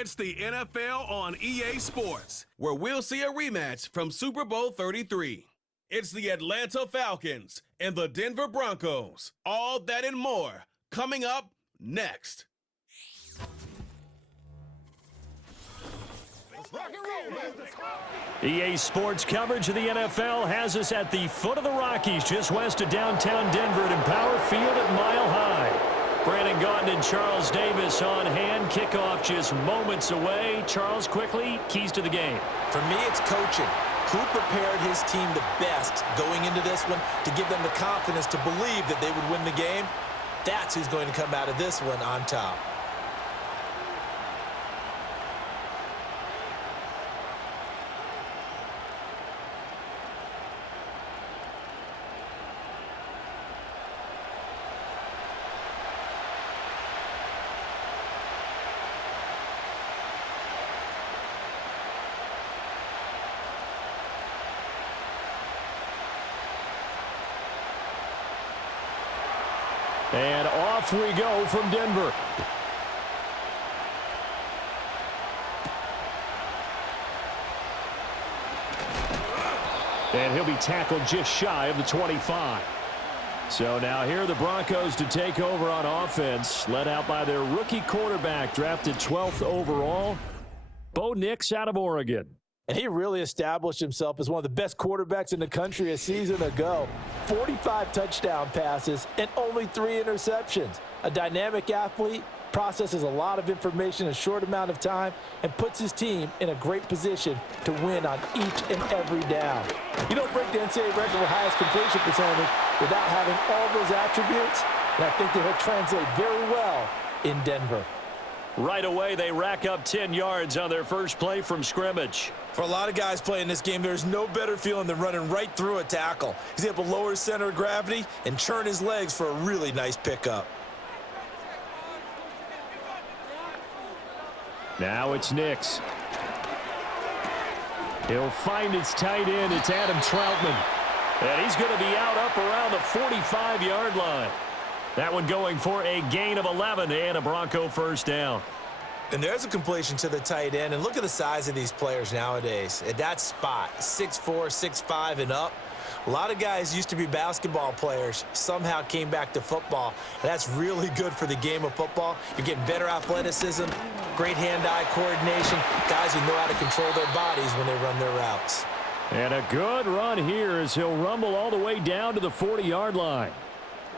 It's the NFL on EA Sports, where we'll see a rematch from Super Bowl 33. It's the Atlanta Falcons and the Denver Broncos. All that and more coming up next. EA Sports coverage of the NFL has us at the foot of the Rockies, just west of downtown Denver at Empower Field at Mile High. Brandon Gaudin and Charles Davis on hand. Kickoff just moments away. Charles, quickly, keys to the game. For me, it's coaching. Who prepared his team the best going into this one to give them the confidence to believe that they would win the game? That's who's going to come out of this one on top. And off we go from Denver. And he'll be tackled just shy of the 25. So now here are the Broncos to take over on offense, led out by their rookie quarterback, drafted 12th overall, Bo Nix out of Oregon. And he really established himself as one of the best quarterbacks in the country a season ago. 45 touchdown passes and only 3 interceptions. A dynamic athlete, processes a lot of information in a short amount of time, and puts his team in a great position to win on each and every down. You don't break the NCAA record for highest completion percentage without having all those attributes, and I think that he'll translate very well in Denver. Right away, they rack up 10 yards on their first play from scrimmage. For a lot of guys playing this game, there's no better feeling than running right through a tackle. He's able to lower his center of gravity and churn his legs for a really nice pickup. Now it's Nix. He'll find his tight end. It's Adam Troutman. And he's going to be out up around the 45-yard line. That one going for a gain of 11 and a Bronco first down. And there's a completion to the tight end. And look at the size of these players nowadays. At that spot, 6'4", 6'5", and up. A lot of guys used to be basketball players, somehow came back to football. And that's really good for the game of football. You're getting better athleticism, great hand-eye coordination, guys who know how to control their bodies when they run their routes. And a good run here as he'll rumble all the way down to the 40-yard line.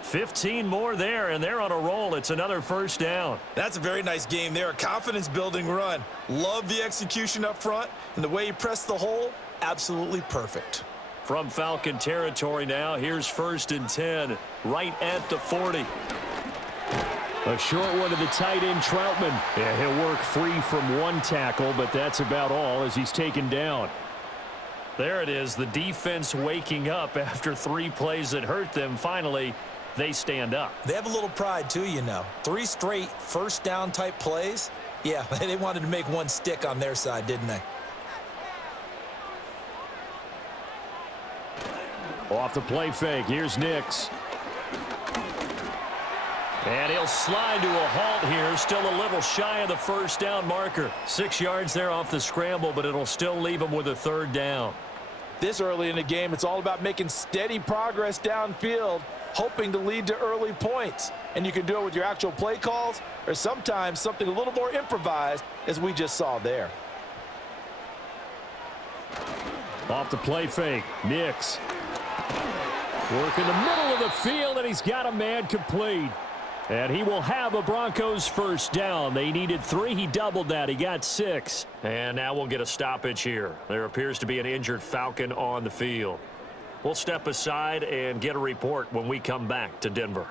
15 more there, and they're on a roll. It's another first down. That's a very nice game there, a confidence-building run. Love the execution up front, and the way he pressed the hole, absolutely perfect. From Falcon territory now, here's 1st and 10, right at the 40. A short one to the tight end, Troutman. Yeah, he'll work free from one tackle, but that's about all as he's taken down. There it is, the defense waking up after 3 plays that hurt them. Finally, they stand up. They have a little pride, too, you know. 3 straight first down type plays. Yeah, they wanted to make one stick on their side, didn't they? Off the play fake, here's Nix. And he'll slide to a halt here, still a little shy of the first down marker. 6 yards there off the scramble, but it'll still leave him with a 3rd down. This early in the game, it's all about making steady progress downfield, hoping to lead to early points. And you can do it with your actual play calls or sometimes something a little more improvised, as we just saw there. Off the play fake, Nix. Work in the middle of the field, and he's got a man complete. And he will have a Broncos first down. They needed 3. He doubled that. He got 6. And now we'll get a stoppage here. There appears to be an injured Falcon on the field. We'll step aside and get a report when we come back to Denver.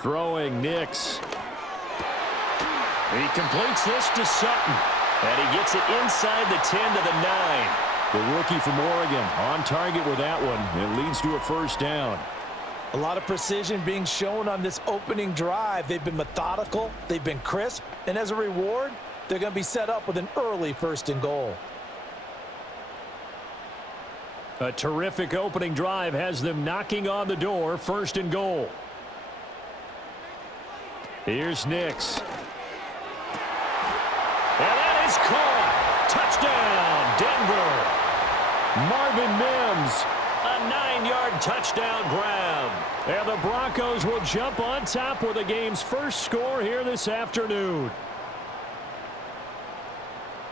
Throwing Nix. He completes this to Sutton. And he gets it inside the 10 to the 9. The rookie from Oregon on target with that one. It leads to a first down. A lot of precision being shown on this opening drive. They've been methodical, they've been crisp, and as a reward, they're going to be set up with an early 1st and goal. A terrific opening drive has them knocking on the door, 1st and goal. Here's Nix. And that is caught. Touchdown, Denver. Marvin Mims, a 9-yard touchdown grab. And the Broncos will jump on top with the game's first score here this afternoon.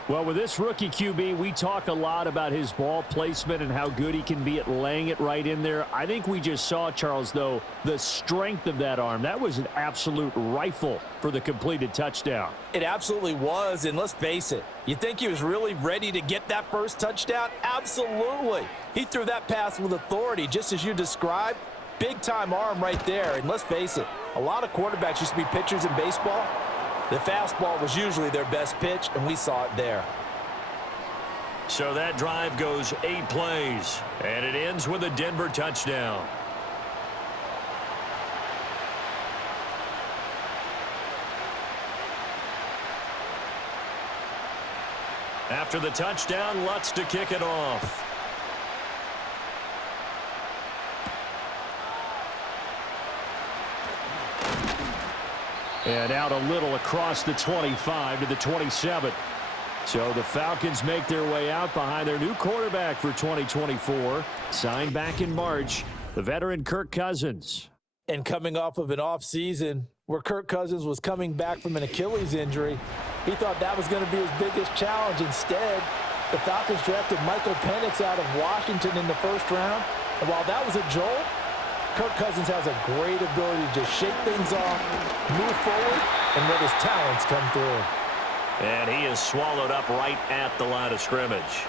Well, with this rookie QB, we talk a lot about his ball placement and how good he can be at laying it right in there. I think we just saw, Charles, though, the strength of that arm. That was an absolute rifle for the completed touchdown. It absolutely was, and let's face it, you think he was really ready to get that first touchdown? Absolutely. He threw that pass with authority, just as you described. Big-time arm right there, and let's face it, a lot of quarterbacks used to be pitchers in baseball. The fastball was usually their best pitch, and we saw it there. So that drive goes 8 plays, and it ends with a Denver touchdown. After the touchdown, Lutz to kick it off. And out a little across the 25 to the 27. So the Falcons make their way out behind their new quarterback for 2024. Signed back in March, the veteran Kirk Cousins. And coming off of an offseason where Kirk Cousins was coming back from an Achilles injury, he thought that was going to be his biggest challenge. Instead, the Falcons drafted Michael Penix out of Washington in the 1st round. And while that was a jolt, Kirk Cousins has a great ability to just shake things off, move forward, and let his talents come through. And he is swallowed up right at the line of scrimmage.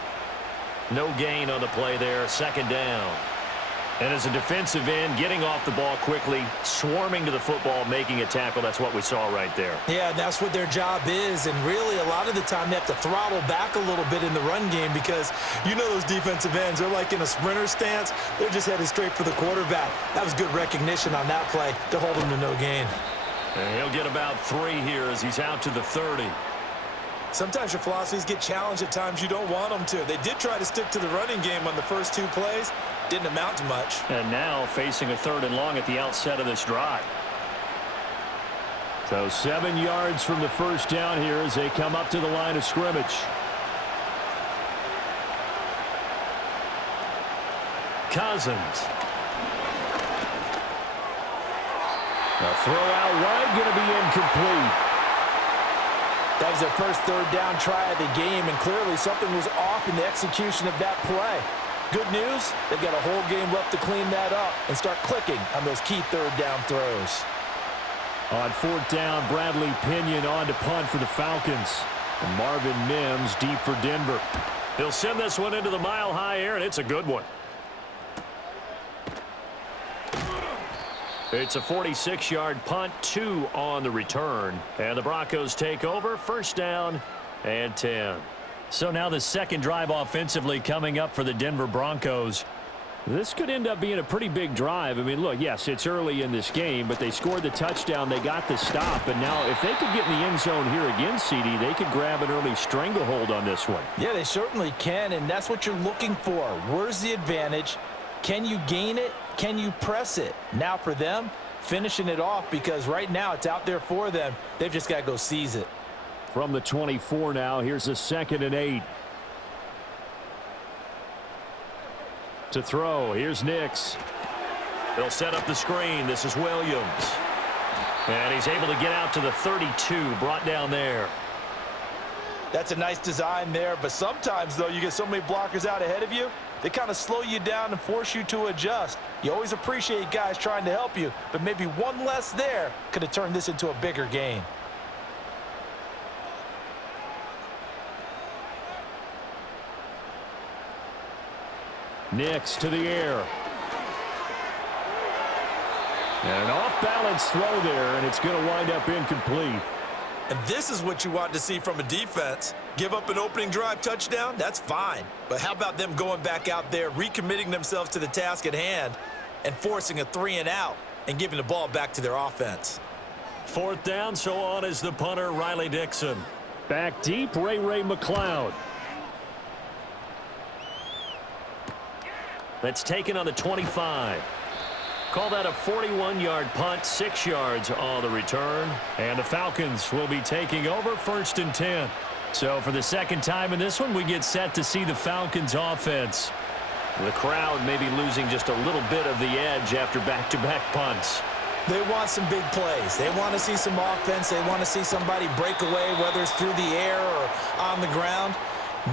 No gain on the play there, 2nd down. And as a defensive end, getting off the ball quickly, swarming to the football, making a tackle, that's what we saw right there. Yeah, that's what their job is, and really a lot of the time they have to throttle back a little bit in the run game because you know those defensive ends, they're like in a sprinter stance. They're just headed straight for the quarterback. That was good recognition on that play to hold him to no gain. And he'll get about 3 here as he's out to the 30. Sometimes your philosophies get challenged at times you don't want them to. They did try to stick to the running game on the first 2 plays. Didn't amount to much. And now facing a 3rd and long at the outset of this drive. So 7 yards from the 1st down here as they come up to the line of scrimmage. Cousins. A throw out wide, going to be incomplete. That was their first 3rd down try of the game, and clearly something was off in the execution of that play. Good news, they've got a whole game left to clean that up and start clicking on those key 3rd down throws. On 4th down, Bradley Pinion on to punt for the Falcons. And Marvin Mims deep for Denver. He'll send this one into the mile-high air, and it's a good one. It's a 46-yard punt, 2 on the return. And the Broncos take over, 1st down and 10. So now the 2nd drive offensively coming up for the Denver Broncos. This could end up being a pretty big drive. I mean, look, yes, it's early in this game, but they scored the touchdown. They got the stop. And now if they could get in the end zone here again, CD, they could grab an early stranglehold on this one. Yeah, they certainly can, and that's what you're looking for. Where's the advantage? Can you gain it? Can you press it? Now for them, finishing it off because right now it's out there for them. They've just got to go seize it. From the 24 now, here's a 2nd and 8. To throw, here's Nix. They'll set up the screen. This is Williams. And he's able to get out to the 32, brought down there. That's a nice design there, but sometimes, though, you get so many blockers out ahead of you, they kind of slow you down and force you to adjust. You always appreciate guys trying to help you, but maybe one less there could have turned this into a bigger gain. Nix to the air. And an off-balance throw there, and it's going to wind up incomplete. And this is what you want to see from a defense. Give up an opening drive touchdown, that's fine. But how about them going back out there, recommitting themselves to the task at hand, and forcing a 3-and-out and giving the ball back to their offense. 4th down, so on is the punter, Riley Dixon. Back deep, Ray McLeod. That's taken on the 25. Call that a 41-yard punt, 6 yards on the return. And the Falcons will be taking over 1st and 10. So for the second time in this one, we get set to see the Falcons offense. The crowd may be losing just a little bit of the edge after back-to-back punts. They want some big plays. They want to see some offense. They want to see somebody break away, whether it's through the air or on the ground.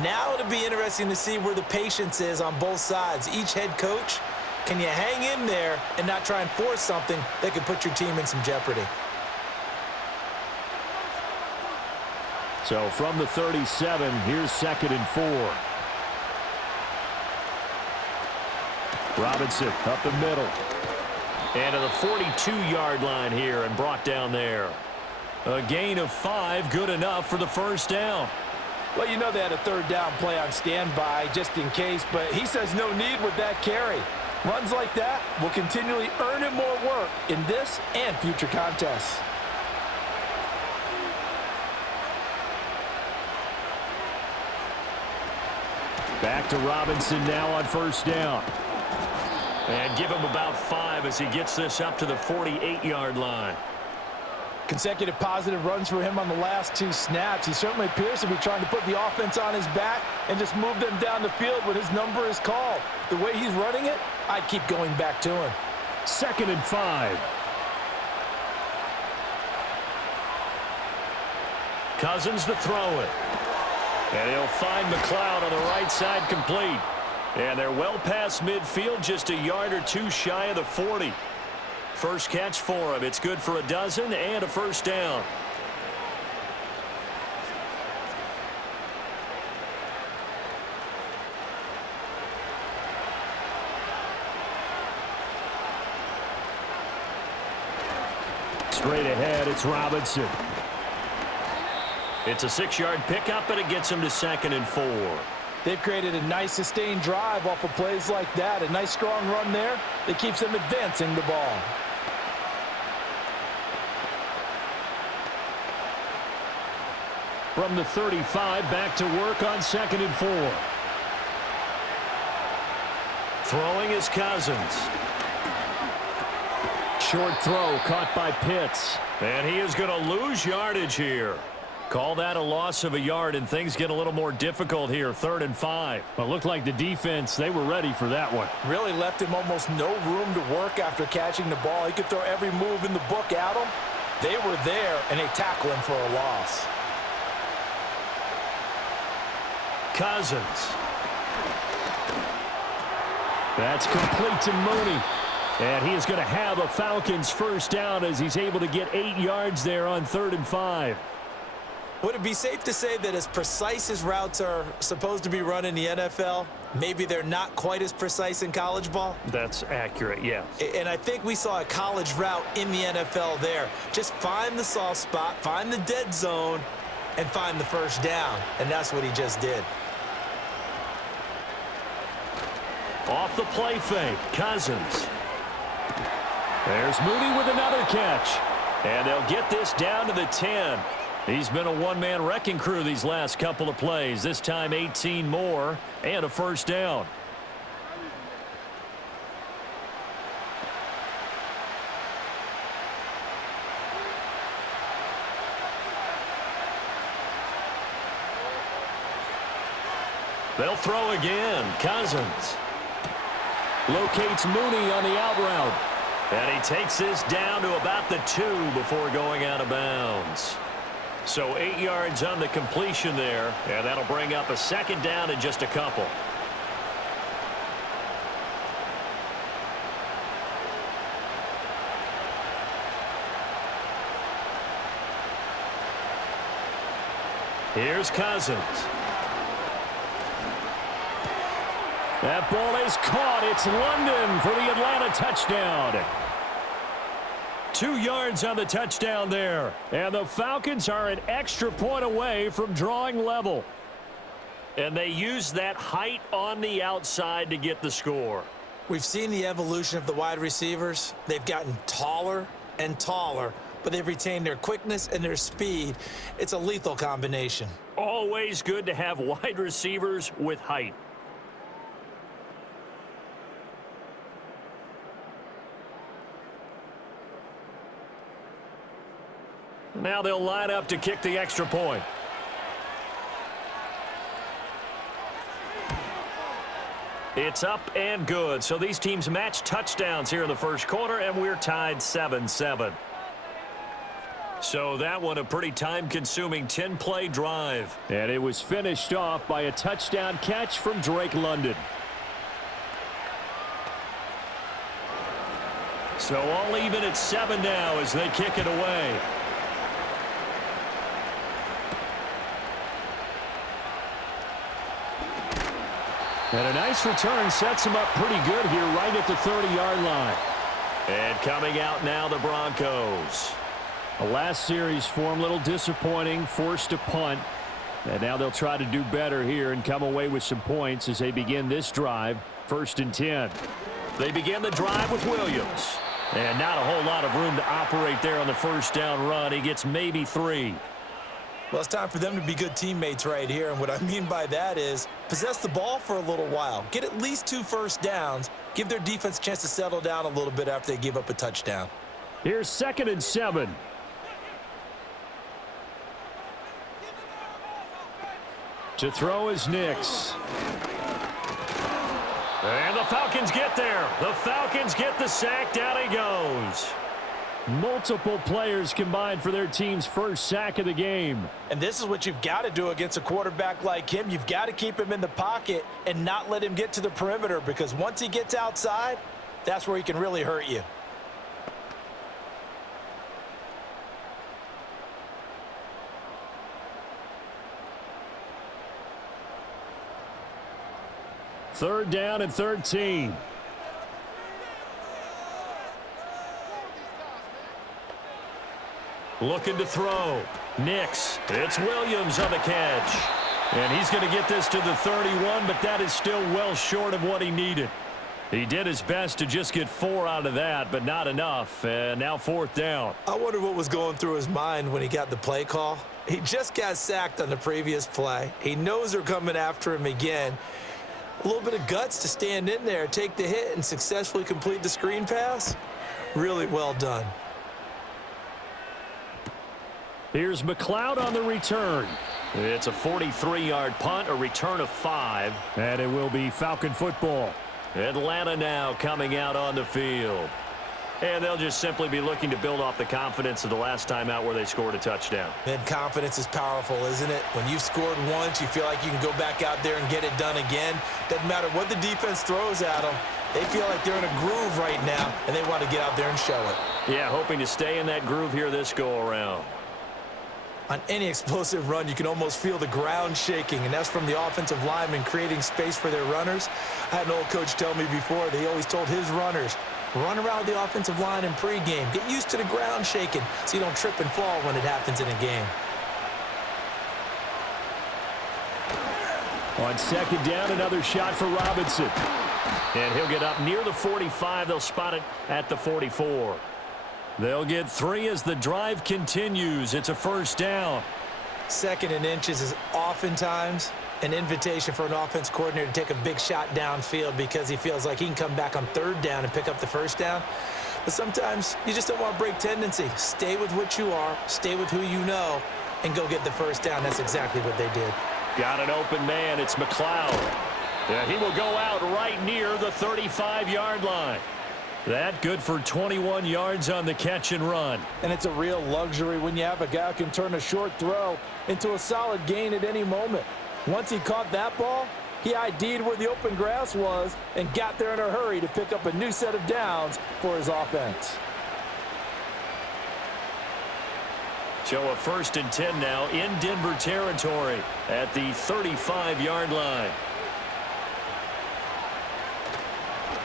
Now it'll be interesting to see where the patience is on both sides. Each head coach, can you hang in there and not try and force something that could put your team in some jeopardy? So from the 37, here's 2nd and 4. Robinson up the middle. And to the 42-yard line here and brought down there. A gain of 5, good enough for the 1st down. Well, you know they had a 3rd down play on standby just in case, but he says no need with that carry. Runs like that will continually earn him more work in this and future contests. Back to Robinson now on 1st down. And give him about 5 as he gets this up to the 48-yard line. Consecutive positive runs for him on the last 2 snaps. He certainly appears to be trying to put the offense on his back and just move them down the field when his number is called. The way he's running it, I'd keep going back to him. 2nd and 5. Cousins to throw it. And he'll find McLeod on the right side complete. And they're well past midfield, just a yard or 2 shy of the 40. First catch for him. It's good for a dozen and a 1st down. Straight ahead, it's Robinson. It's a 6-yard pickup, and it gets him to 2nd and 4. They've created a nice sustained drive off of plays like that. A nice strong run there that keeps them advancing the ball. From the 35, back to work on 2nd and 4. Throwing is Cousins. Short throw caught by Pitts. And he is going to lose yardage here. Call that a loss of a yard, and things get a little more difficult here. 3rd and 5. But looked like the defense, they were ready for that one. Really left him almost no room to work after catching the ball. He could throw every move in the book at him. They were there, and they tackle him for a loss. Cousins. That's complete to Mooney. And he is going to have a Falcons 1st down as he's able to get 8 yards there on 3rd and 5. Would it be safe to say that as precise as routes are supposed to be run in the NFL, maybe they're not quite as precise in college ball? That's accurate, yes. And I think we saw a college route in the NFL there. Just find the soft spot, find the dead zone, and find the 1st down. And that's what he just did. Off the play fake, Cousins. There's Mooney with another catch. And they'll get this down to the 10. He's been a one-man wrecking crew these last couple of plays. This time 18 more and a 1st down. They'll throw again. Cousins locates Mooney on the out route. And he takes this down to about the 2 before going out of bounds. So 8 yards on the completion there, and that'll bring up a 2nd down in just a couple. Here's Cousins. That ball is caught. It's London for the Atlanta touchdown. 2 yards on the touchdown there. And the Falcons are an extra point away from drawing level. And they use that height on the outside to get the score. We've seen the evolution of the wide receivers. They've gotten taller and taller, but they've retained their quickness and their speed. It's a lethal combination. Always good to have wide receivers with height. Now they'll line up to kick the extra point. It's up and good. So these teams match touchdowns here in the first quarter, and we're tied 7-7. So that one a pretty time-consuming 10-play drive. And it was finished off by a touchdown catch from Drake London. So all even at 7 now as they kick it away. And a nice return sets him up pretty good here right at the 30-yard line. And coming out now, the Broncos. The last series for him, a little disappointing, forced to punt. And now they'll try to do better here and come away with some points as they begin this drive, 1st and 10. They begin the drive with Williams. And not a whole lot of room to operate there on the first down run. He gets maybe 3. Well, it's time for them to be good teammates right here, and what I mean by that is possess the ball for a little while. Get at least 2 first downs. Give their defense a chance to settle down a little bit after they give up a touchdown. Here's 2nd and 7. To throw is Nix. And the Falcons get there. The Falcons get the sack. Down he goes. Multiple players combined for their team's first sack of the game. And this is what you've got to do against a quarterback like him. You've got to keep him in the pocket and not let him get to the perimeter, because once he gets outside, that's where he can really hurt you. Third down and 13. Looking to throw. Nix. It's Williams on the catch. And he's going to get this to the 31, but that is still well short of what he needed. He did his best to just get 4 out of that, but not enough. And now 4th down. I wonder what was going through his mind when he got the play call. He just got sacked on the previous play. He knows they're coming after him again. A little bit of guts to stand in there, take the hit, and successfully complete the screen pass. Really well done. Here's McLeod on the return. It's a 43-yard punt, a return of 5. And it will be Falcon football. Atlanta now coming out on the field. And they'll just simply be looking to build off the confidence of the last time out where they scored a touchdown. And confidence is powerful, isn't it? When you've scored once, you feel like you can go back out there and get it done again. Doesn't matter what the defense throws at them. They feel like they're in a groove right now, and they want to get out there and show it. Yeah, hoping to stay in that groove here this go-around. On any explosive run, you can almost feel the ground shaking, and that's from the offensive linemen creating space for their runners. I had an old coach tell me before, they always told his runners, run around the offensive line in pregame. Get used to the ground shaking so you don't trip and fall when it happens in a game. On 2nd down, another shot for Robinson. And he'll get up near the 45. They'll spot it at the 44. They'll get 3 as the drive continues. It's a 1st down. 2nd and inches is oftentimes an invitation for an offense coordinator to take a big shot downfield because he feels like he can come back on 3rd down and pick up the 1st down. But sometimes you just don't want to break tendency. Stay with what you are, stay with who you know, and go get the 1st down. That's exactly what they did. Got an open man. It's McLeod. And he will go out right near the 35-yard line. That good for 21 yards on the catch and run. And it's a real luxury when you have a guy who can turn a short throw into a solid gain at any moment. Once he caught that ball, he ID'd where the open grass was and got there in a hurry to pick up a new set of downs for his offense. So a 1st and 10 now in Denver territory at the 35-yard line.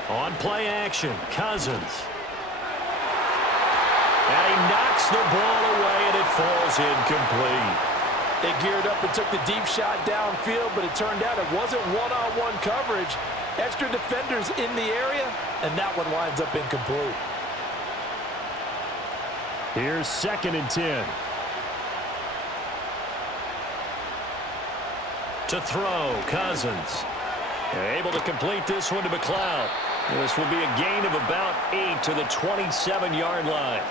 On play action, Cousins. And he knocks the ball away, and it falls incomplete. They geared up and took the deep shot downfield, but it turned out it wasn't one-on-one coverage, Extra defenders in the area, and that one winds up incomplete. Here's 2nd and 10. To throw, Cousins. Able to complete this one to McLeod. This will be a gain of about 8 to the 27-yard line.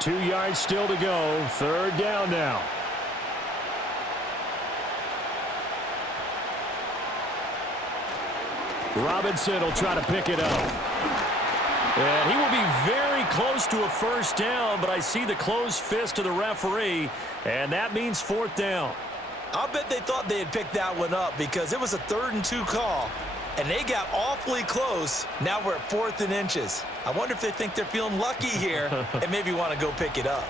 Two yards still to go. 3rd down now. Robinson will try to pick it up. And he will be very close to a 1st down, but I see the closed fist of the referee, and that means 4th down. I'll bet they thought they had picked that one up because it was a 3rd and 2 call, and they got awfully close. Now we're at 4th and inches. I wonder if they think they're feeling lucky here and maybe want to go pick it up.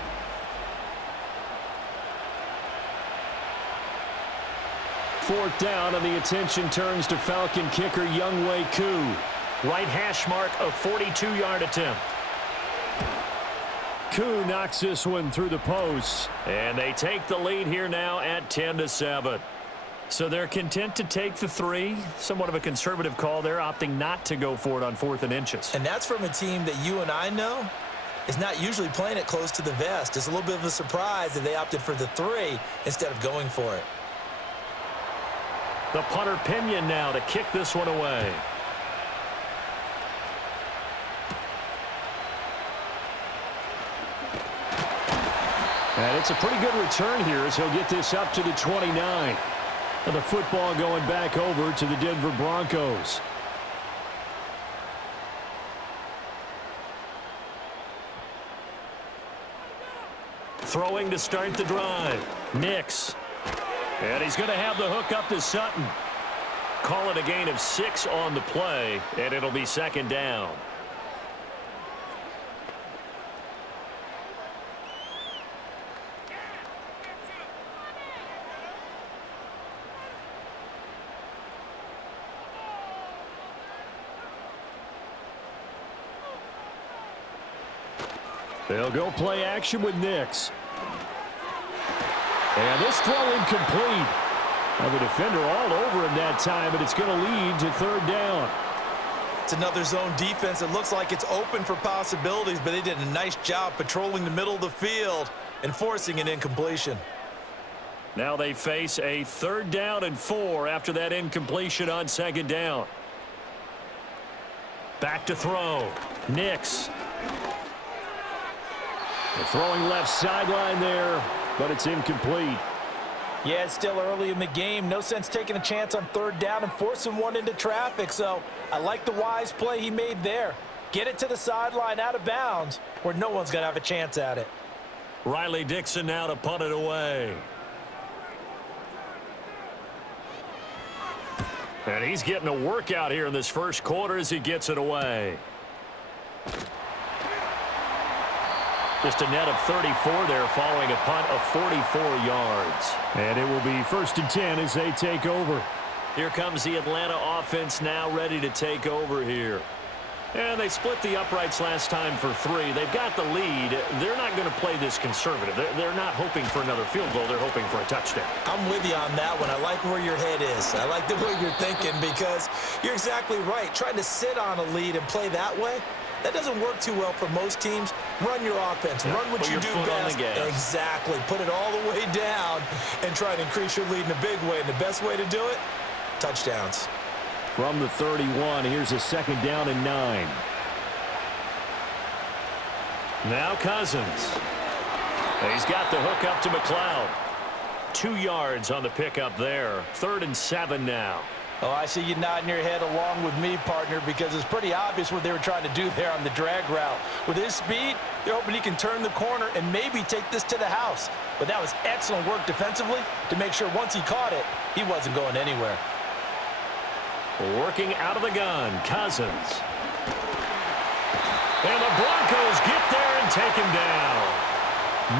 Fourth down, and the attention turns to Falcon kicker Younghoe Koo. Right hash mark, a 42-yard attempt. Koo knocks this one through the post, and they take the lead here now at 10-7. So they're content to take the 3. Somewhat of a conservative call there, opting not to go for it on 4th and inches. And that's from a team that you and I know is not usually playing it close to the vest. It's a little bit of a surprise that they opted for the 3 instead of going for it. The punter Pinion now to kick this one away. And it's a pretty good return here as he'll get this up to the 29. And the football going back over to the Denver Broncos. Throwing to start the drive. Nix. And he's going to have the hook up to Sutton. Call it a gain of 6 on the play, and it'll be 2nd down. They'll go play action with Nix. And this throw incomplete. Well, the defender all over him that time, but it's going to lead to 3rd down. It's another zone defense. It looks like it's open for possibilities, but they did a nice job patrolling the middle of the field and forcing an incompletion. Now they face a 3rd down and 4 after that incompletion on 2nd down. Back to throw. Nix. The throwing left sideline there, but it's incomplete. Yeah, it's still early in the game. No sense taking a chance on 3rd down and forcing one into traffic. So I like the wise play he made there. Get it to the sideline out of bounds where no one's going to have a chance at it. Riley Dixon now to punt it away. And he's getting a workout here in this first quarter as he gets it away. Just a net of 34 there following a punt of 44 yards. And it will be 1st and 10 as they take over. Here comes the Atlanta offense now ready to take over here. And they split the uprights last time for 3. They've got the lead. They're not going to play this conservative. They're not hoping for another field goal. They're hoping for a touchdown. I'm with you on that one. I like where your head is. I like the way you're thinking because you're exactly right. Trying to sit on a lead and play that way, that doesn't work too well for most teams. Run your offense. Run what you do best. Exactly. Put it all the way down and try to increase your lead in a big way. And the best way to do it, touchdowns. From the 31, here's a 2nd down and 9. Now Cousins. He's got the hook up to McLeod. 2 yards on the pickup there. 3rd and 7 now. Oh, I see you nodding your head along with me, partner, because it's pretty obvious what they were trying to do there on the drag route. With his speed, they're hoping he can turn the corner and maybe take this to the house. But that was excellent work defensively to make sure once he caught it, he wasn't going anywhere. Working out of the gun, Cousins. And the Broncos get there and take him down.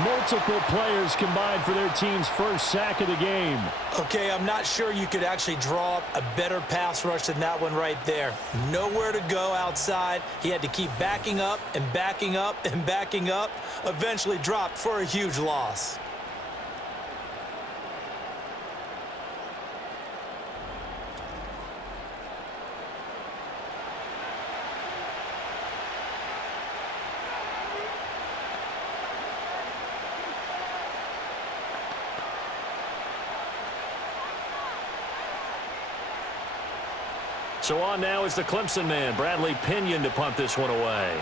Multiple players combined for their team's first sack of the game. Okay, I'm not sure you could actually draw up a better pass rush than that one right there. Nowhere to go outside. He had to keep backing up and backing up and backing up. Eventually dropped for a huge loss. So on now is the Clemson man, Bradley Pinion, to punt this one away.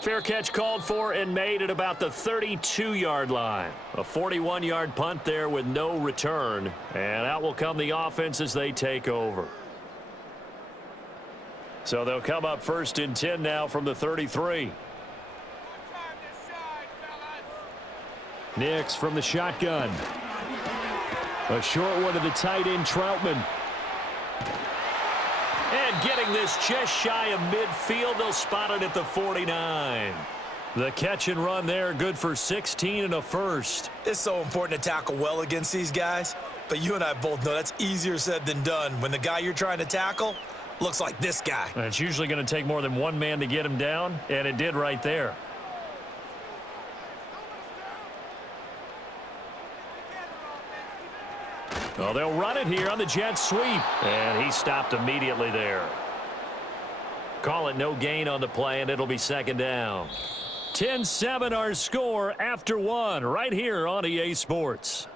Fair catch called for and made at about the 32-yard line. A 41-yard punt there with no return. And out will come the offense as they take over. So they'll come up 1st and 10 now from the 33. Nix from the shotgun. A short one to the tight end, Troutman. And getting this just shy of midfield, they'll spot it at the 49. The catch and run there, good for 16 and a first. It's so important to tackle well against these guys, but you and I both know that's easier said than done when the guy you're trying to tackle looks like this guy. And it's usually going to take more than one man to get him down, and it did right there. Well, they'll run it here on the jet sweep. And he stopped immediately there. Call it no gain on the play, and it'll be 2nd down. 10-7 our score after 1 right here on EA Sports.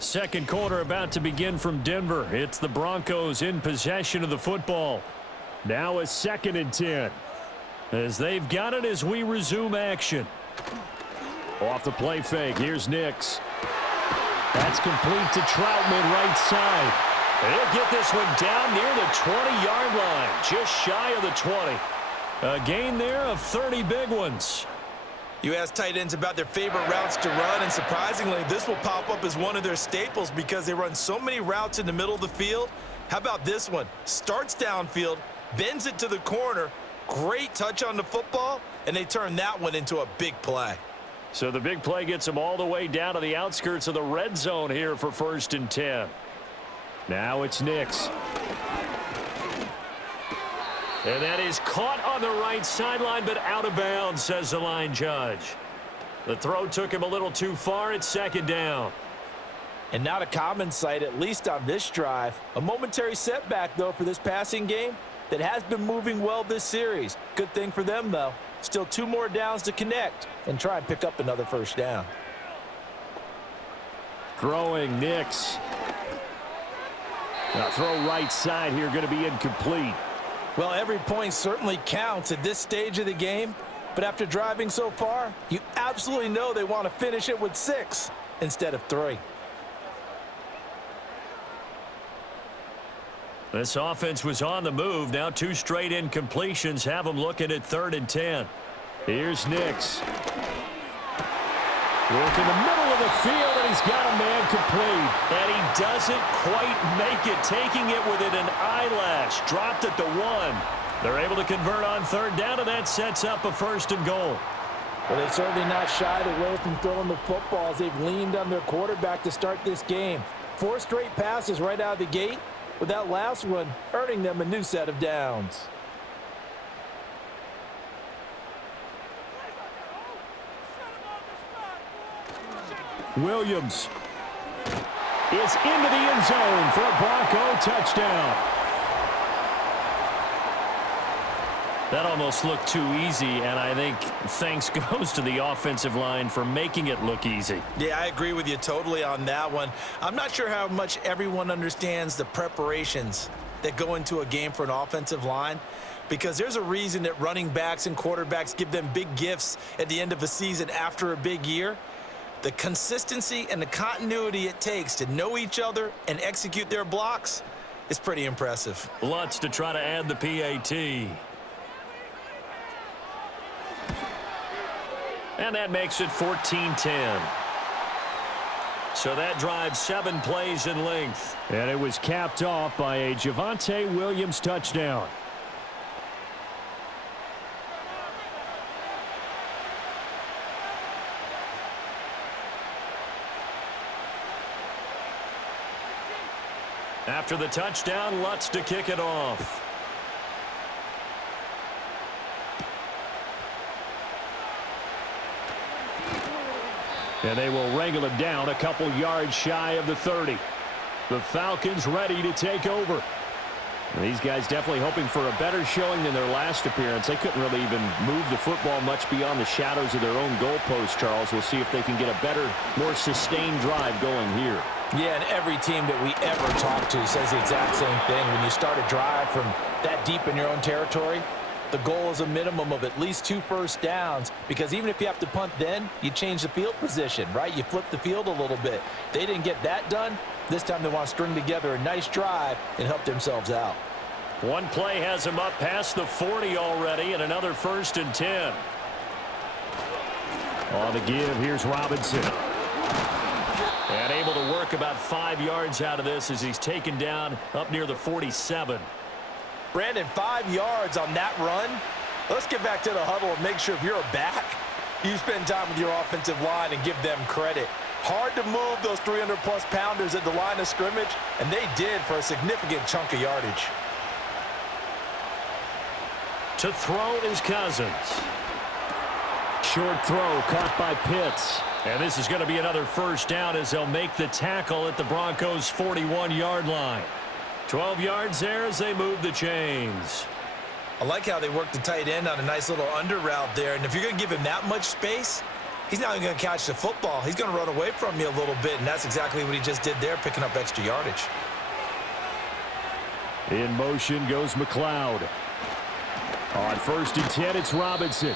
Second quarter about to begin from Denver. It's the Broncos in possession of the football. Now a 2nd and 10. As they've got it as we resume action. Off the play fake. Here's Nix. That's complete to Troutman right side. They'll get this one down near the 20-yard line. Just shy of the 20. A gain there of 30 big ones. You ask tight ends about their favorite routes to run, and surprisingly, this will pop up as one of their staples because they run so many routes in the middle of the field. How about this one? Starts downfield, bends it to the corner, great touch on the football, and they turn that one into a big play. So the big play gets them all the way down to the outskirts of the red zone here for 1st and 10. Now it's Nix. And that is caught on the right sideline, but out of bounds, says the line judge. The throw took him a little too far. It's 2nd down. And not a common sight, at least on this drive. A momentary setback, though, for this passing game that has been moving well this series. Good thing for them, though. Still 2 more downs to connect and try and pick up another 1st down. Throwing Nix. Now throw right side here, going to be incomplete. Well, every point certainly counts at this stage of the game, but after driving so far, you absolutely know they want to finish it with 6 instead of 3. This offense was on the move. Now 2 straight incompletions have them looking at 3rd and 10. Here's Nix. Work in the middle of the field, and he's got a man complete. And he doesn't quite make it, taking it within an eyelash. Dropped at the 1. They're able to convert on 3rd down, and that sets up a 1st and goal. Well, they certainly not shied away from throwing the football as they've leaned on their quarterback to start this game. 4 straight passes right out of the gate, with that last one earning them a new set of downs. Williams is into the end zone for a Bronco touchdown. That almost looked too easy, and I think thanks goes to the offensive line for making it look easy. Yeah, I agree with you totally on that one. I'm not sure how much everyone understands the preparations that go into a game for an offensive line, because there's a reason that running backs and quarterbacks give them big gifts at the end of a season after a big year. The consistency and the continuity it takes to know each other and execute their blocks is pretty impressive. Lutz to try to add the PAT. And that makes it 14-10. So that drives 7 plays in length. And it was capped off by a Javonte Williams touchdown. After the touchdown, Lutz to kick it off. And they will wrangle him down a couple yards shy of the 30. The Falcons ready to take over. And these guys definitely hoping for a better showing than their last appearance. They couldn't really even move the football much beyond the shadows of their own goalpost, Charles. We'll see if they can get a better, more sustained drive going here. Yeah, and every team that we ever talk to says the exact same thing. When you start a drive from that deep in your own territory, the goal is a minimum of at least 2 first downs, because even if you have to punt then, you change the field position, right? You flip the field a little bit. They didn't get that done. This time they want to string together a nice drive and help themselves out. One play has him up past the 40 already, and another 1st and 10. On the give, here's Robinson. And able to work about 5 yards out of this as he's taken down up near the 47. Brandon, 5 yards on that run. Let's get back to the huddle and make sure if you're a back, you spend time with your offensive line and give them credit. Hard to move those 300-plus pounders at the line of scrimmage, and they did for a significant chunk of yardage. To throw is Cousins. Short throw caught by Pitts. And this is going to be another 1st down as they'll make the tackle at the Broncos' 41-yard line. 12 yards there as they move the chains. I like how they work the tight end on a nice little under route there. And if you're going to give him that much space, he's not even going to catch the football. He's going to run away from you a little bit, and that's exactly what he just did there, picking up extra yardage. In motion goes McLeod. On 1st and 10, it's Robinson.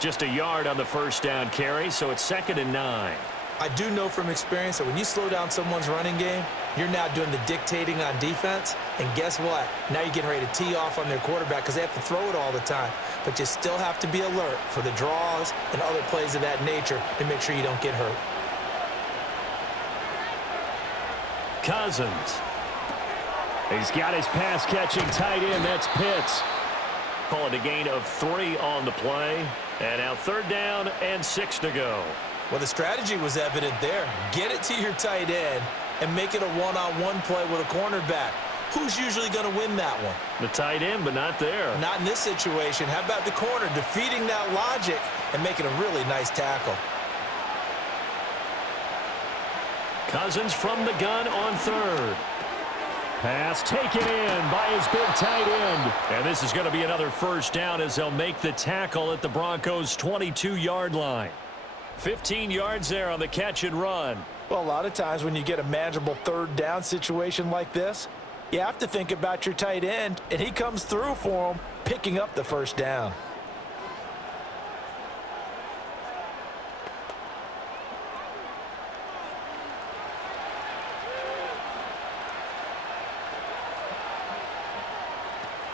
Just a yard on the 1st down carry, so it's 2nd and 9. I do know from experience that when you slow down someone's running game, you're now doing the dictating on defense. And guess what? Now you're getting ready to tee off on their quarterback because they have to throw it all the time. But you still have to be alert for the draws and other plays of that nature to make sure you don't get hurt. Cousins. He's got his pass-catching tight end. That's Pitts. Call it a gain of 3 on the play. And now 3rd down and 6 to go. Well, the strategy was evident there. Get it to your tight end and make it a one-on-one play with a cornerback. Who's usually going to win that one? The tight end, but not there. Not in this situation. How about the corner defeating that logic and making a really nice tackle? Cousins from the gun on 3rd. Pass taken in by his big tight end. And this is going to be another 1st down as they'll make the tackle at the Broncos' 22-yard line. 15 yards there on the catch and run. Well, a lot of times when you get a manageable 3rd down situation like this, you have to think about your tight end, and he comes through for him, picking up the 1st down.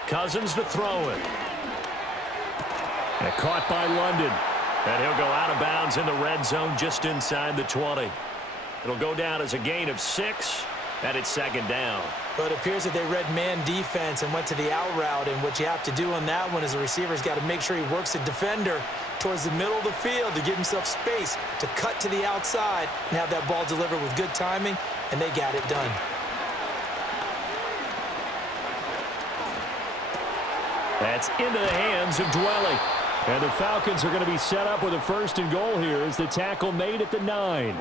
Cousins to throw it. And caught by London. And he'll go out of bounds in the red zone just inside the 20. It'll go down as a gain of 6, and it's 2nd down. But it appears that they read man defense and went to the out route, and what you have to do on that one is the receiver's got to make sure he works the defender towards the middle of the field to give himself space to cut to the outside and have that ball delivered with good timing, and they got it done. That's into the hands of Dwelly. And the Falcons are going to be set up with a 1st and goal here as the tackle made at the 9.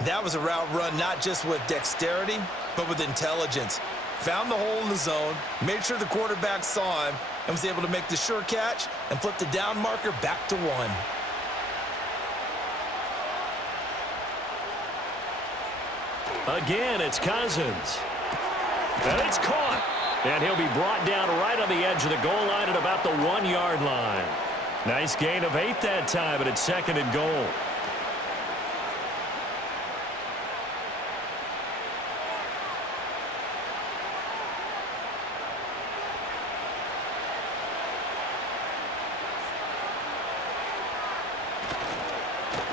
That was a route run not just with dexterity, but with intelligence. Found the hole in the zone, made sure the quarterback saw him, and was able to make the sure catch and flip the down marker back to 1. Again, it's Cousins. And it's caught. And he'll be brought down right on the edge of the goal line at about the 1-yard line. Nice gain of 8 that time, and it's 2nd and goal.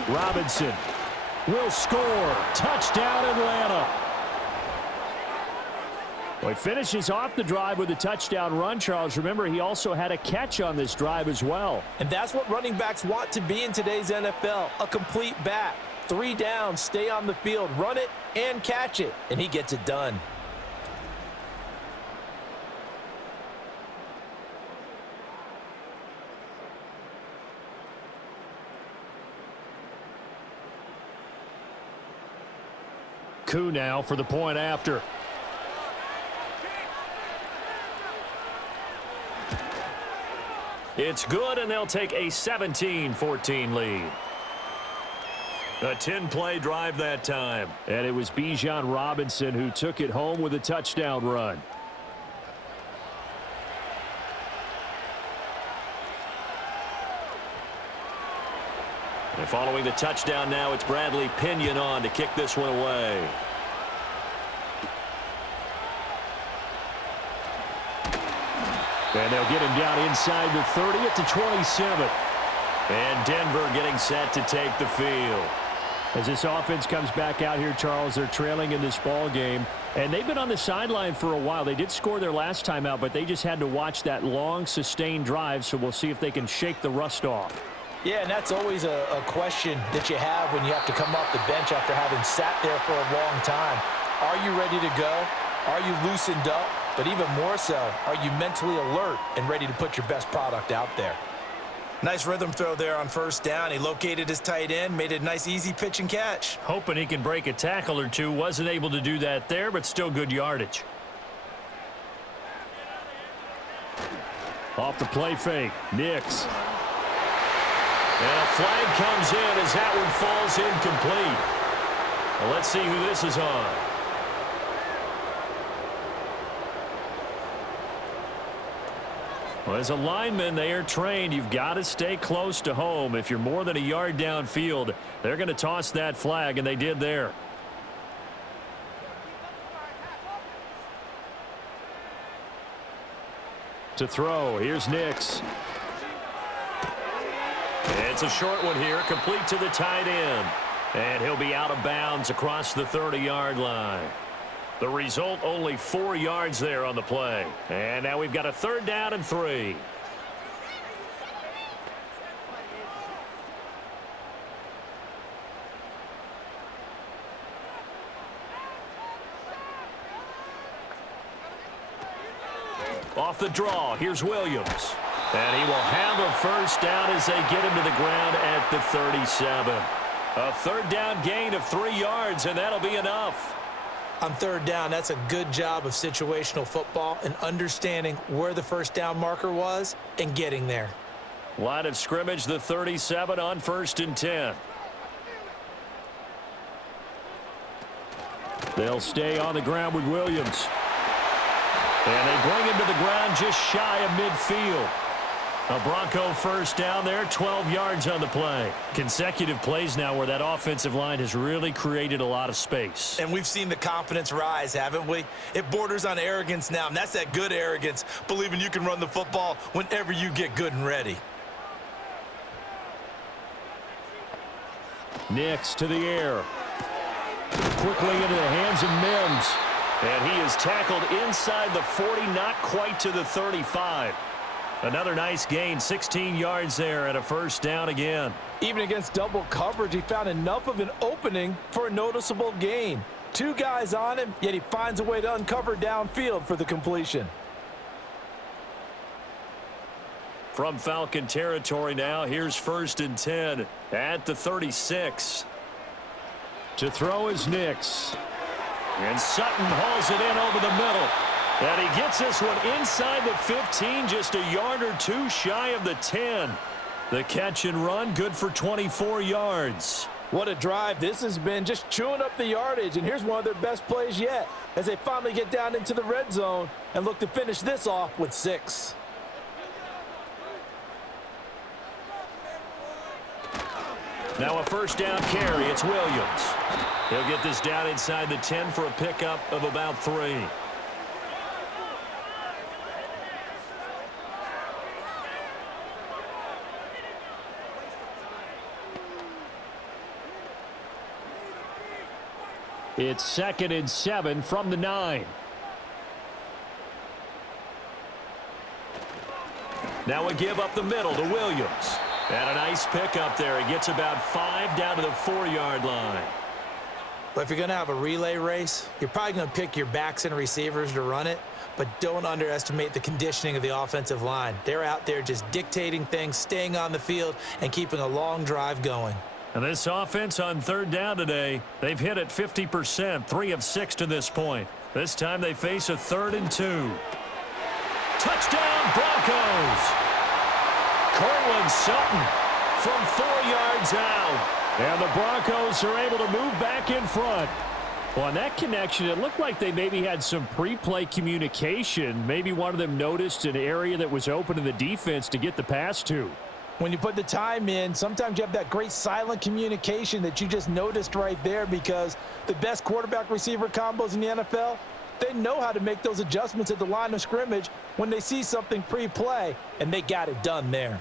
Robinson will score. Touchdown, Atlanta. Well, he finishes off the drive with a touchdown run, Charles. Remember, he also had a catch on this drive as well. And that's what running backs want to be in today's NFL, a complete back. 3 downs, stay on the field, run it, and catch it. And he gets it done. Koo now for the point after. It's good, and they'll take a 17-14 lead. A 10-play drive that time. And it was Bijan Robinson who took it home with a touchdown run. And following the touchdown now, it's Bradley Pinion on to kick this one away. And they'll get him down inside the 30 at the 27. And Denver getting set to take the field. As this offense comes back out here, Charles, they're trailing in this ball game. And they've been on the sideline for a while. They did score their last time out, but they just had to watch that long, sustained drive. So we'll see if they can shake the rust off. Yeah, and that's always a question that you have when you have to come off the bench after having sat there for a long time. Are you ready to go? Are you loosened up? But even more so, are you mentally alert and ready to put your best product out there? Nice rhythm throw there on first down. He located his tight end, made it a nice easy pitch and catch. Hoping he can break a tackle or two. Wasn't able to do that there, but still good yardage. Off the play fake. Nix. And a flag comes in as that one falls incomplete. Well, let's see who this is on. Well, as a lineman, they are trained. You've got to stay close to home. If you're more than a yard downfield, they're going to toss that flag, and they did there. To throw, here's Nix. It's a short one here, complete to the tight end. And he'll be out of bounds across the 30-yard line. The result, only 4 yards there on the play. And now we've got a 3rd down and 3. Off the draw, here's Williams. And he will have a first down as they get him to the ground at the 37. A 3rd down gain of 3 yards, and that'll be enough. On 3rd down, that's a good job of situational football and understanding where the first down marker was and getting there. Line of scrimmage, the 37 on 1st and 10. They'll stay on the ground with Williams. And they bring him to the ground just shy of midfield. A Bronco first down there, 12 yards on the play. Consecutive plays now where that offensive line has really created a lot of space. And we've seen the confidence rise, haven't we? It borders on arrogance now, and that's that good arrogance, believing you can run the football whenever you get good and ready. Nix to the air. Quickly into the hands of Mims. And he is tackled inside the 40, not quite to the 35. Another nice gain, 16 yards there and a first down again. Even against double coverage, he found enough of an opening for a noticeable gain. 2 guys on him, yet he finds a way to uncover downfield for the completion. From Falcon territory now, here's 1st and 10 at the 36. To throw is Nix. And Sutton hauls it in over the middle. And he gets this one inside the 15, just a yard or 2 shy of the 10. The catch and run, good for 24 yards. What a drive this has been, just chewing up the yardage. And here's one of their best plays yet as they finally get down into the red zone and look to finish this off with 6. Now a first down carry. It's Williams. He'll get this down inside the 10 for a pickup of about 3. It's 2nd and 7 from the 9. Now a give up the middle to Williams. And a nice pickup there. He gets about 5 down to the 4-yard line. But if you're going to have a relay race, you're probably going to pick your backs and receivers to run it, but don't underestimate the conditioning of the offensive line. They're out there just dictating things, staying on the field, and keeping a long drive going. And this offense on 3rd down today, they've hit it 50%, 3 of 6 to this point. This time they face a 3rd and 2. Touchdown, Broncos! Cortland Sutton from 4 yards out. And the Broncos are able to move back in front. Well, on that connection, it looked like they maybe had some pre-play communication. Maybe one of them noticed an area that was open in the defense to get the pass to. When you put the time in, sometimes you have that great silent communication that you just noticed right there, because the best quarterback-receiver combos in the NFL, they know how to make those adjustments at the line of scrimmage when they see something pre-play, and they got it done there.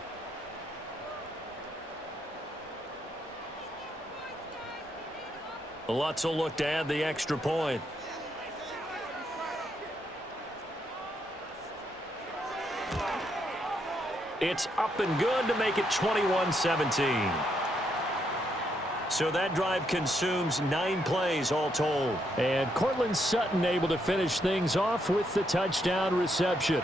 Lutz will look to add the extra point. It's up and good to make it 21-17. So that drive consumes 9 plays all told. And Cortland Sutton able to finish things off with the touchdown reception.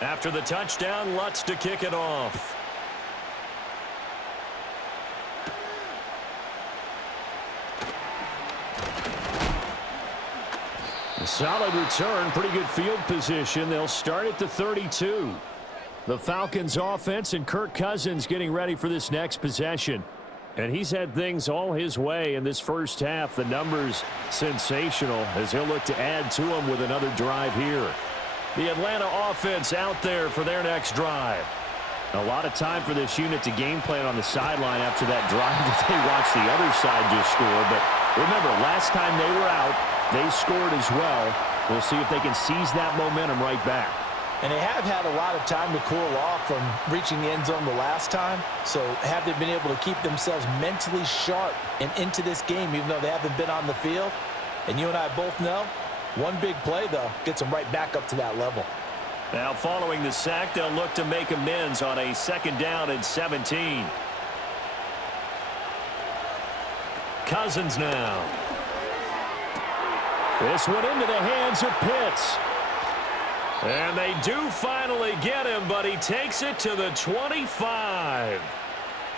After the touchdown, Lutz to kick it off. A solid return, pretty good field position. They'll start at the 32. The Falcons offense and Kirk Cousins getting ready for this next possession. And he's had things all his way in this first half. The numbers sensational as he'll look to add to them with another drive here. The Atlanta offense out there for their next drive. A lot of time for this unit to game plan on the sideline after that drive that they watched the other side just score. But remember, last time they were out, they scored as well. We'll see if they can seize that momentum right back. And they have had a lot of time to cool off from reaching the end zone the last time. So have they been able to keep themselves mentally sharp and into this game, even though they haven't been on the field? And you and I both know, one big play, though, gets them right back up to that level. Now, following the sack, they'll look to make amends on a 2nd down and 17. Cousins now. This one into the hands of Pitts. And they do finally get him, but he takes it to the 25.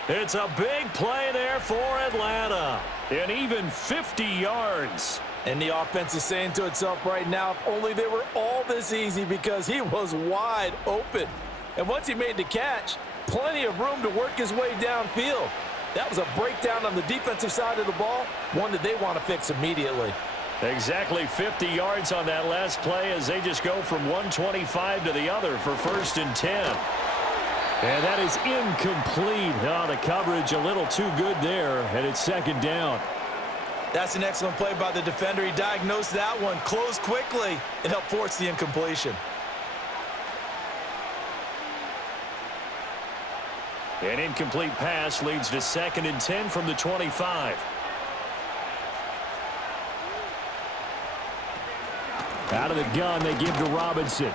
It's a big play there for Atlanta. And even 50 yards. And the offense is saying to itself right now, if only they were all this easy, because he was wide open. And once he made the catch, plenty of room to work his way downfield. That was a breakdown on the defensive side of the ball, one that they want to fix immediately. Exactly 50 yards on that last play as they just go from 125 to the other for 1st and 10. And that is incomplete. Oh, the coverage a little too good there, and it's 2nd down. That's an excellent play by the defender. He diagnosed that one, closed quickly, and helped force the incompletion. An incomplete pass leads to 2nd and 10 from the 25. Out of the gun, they give to Robinson.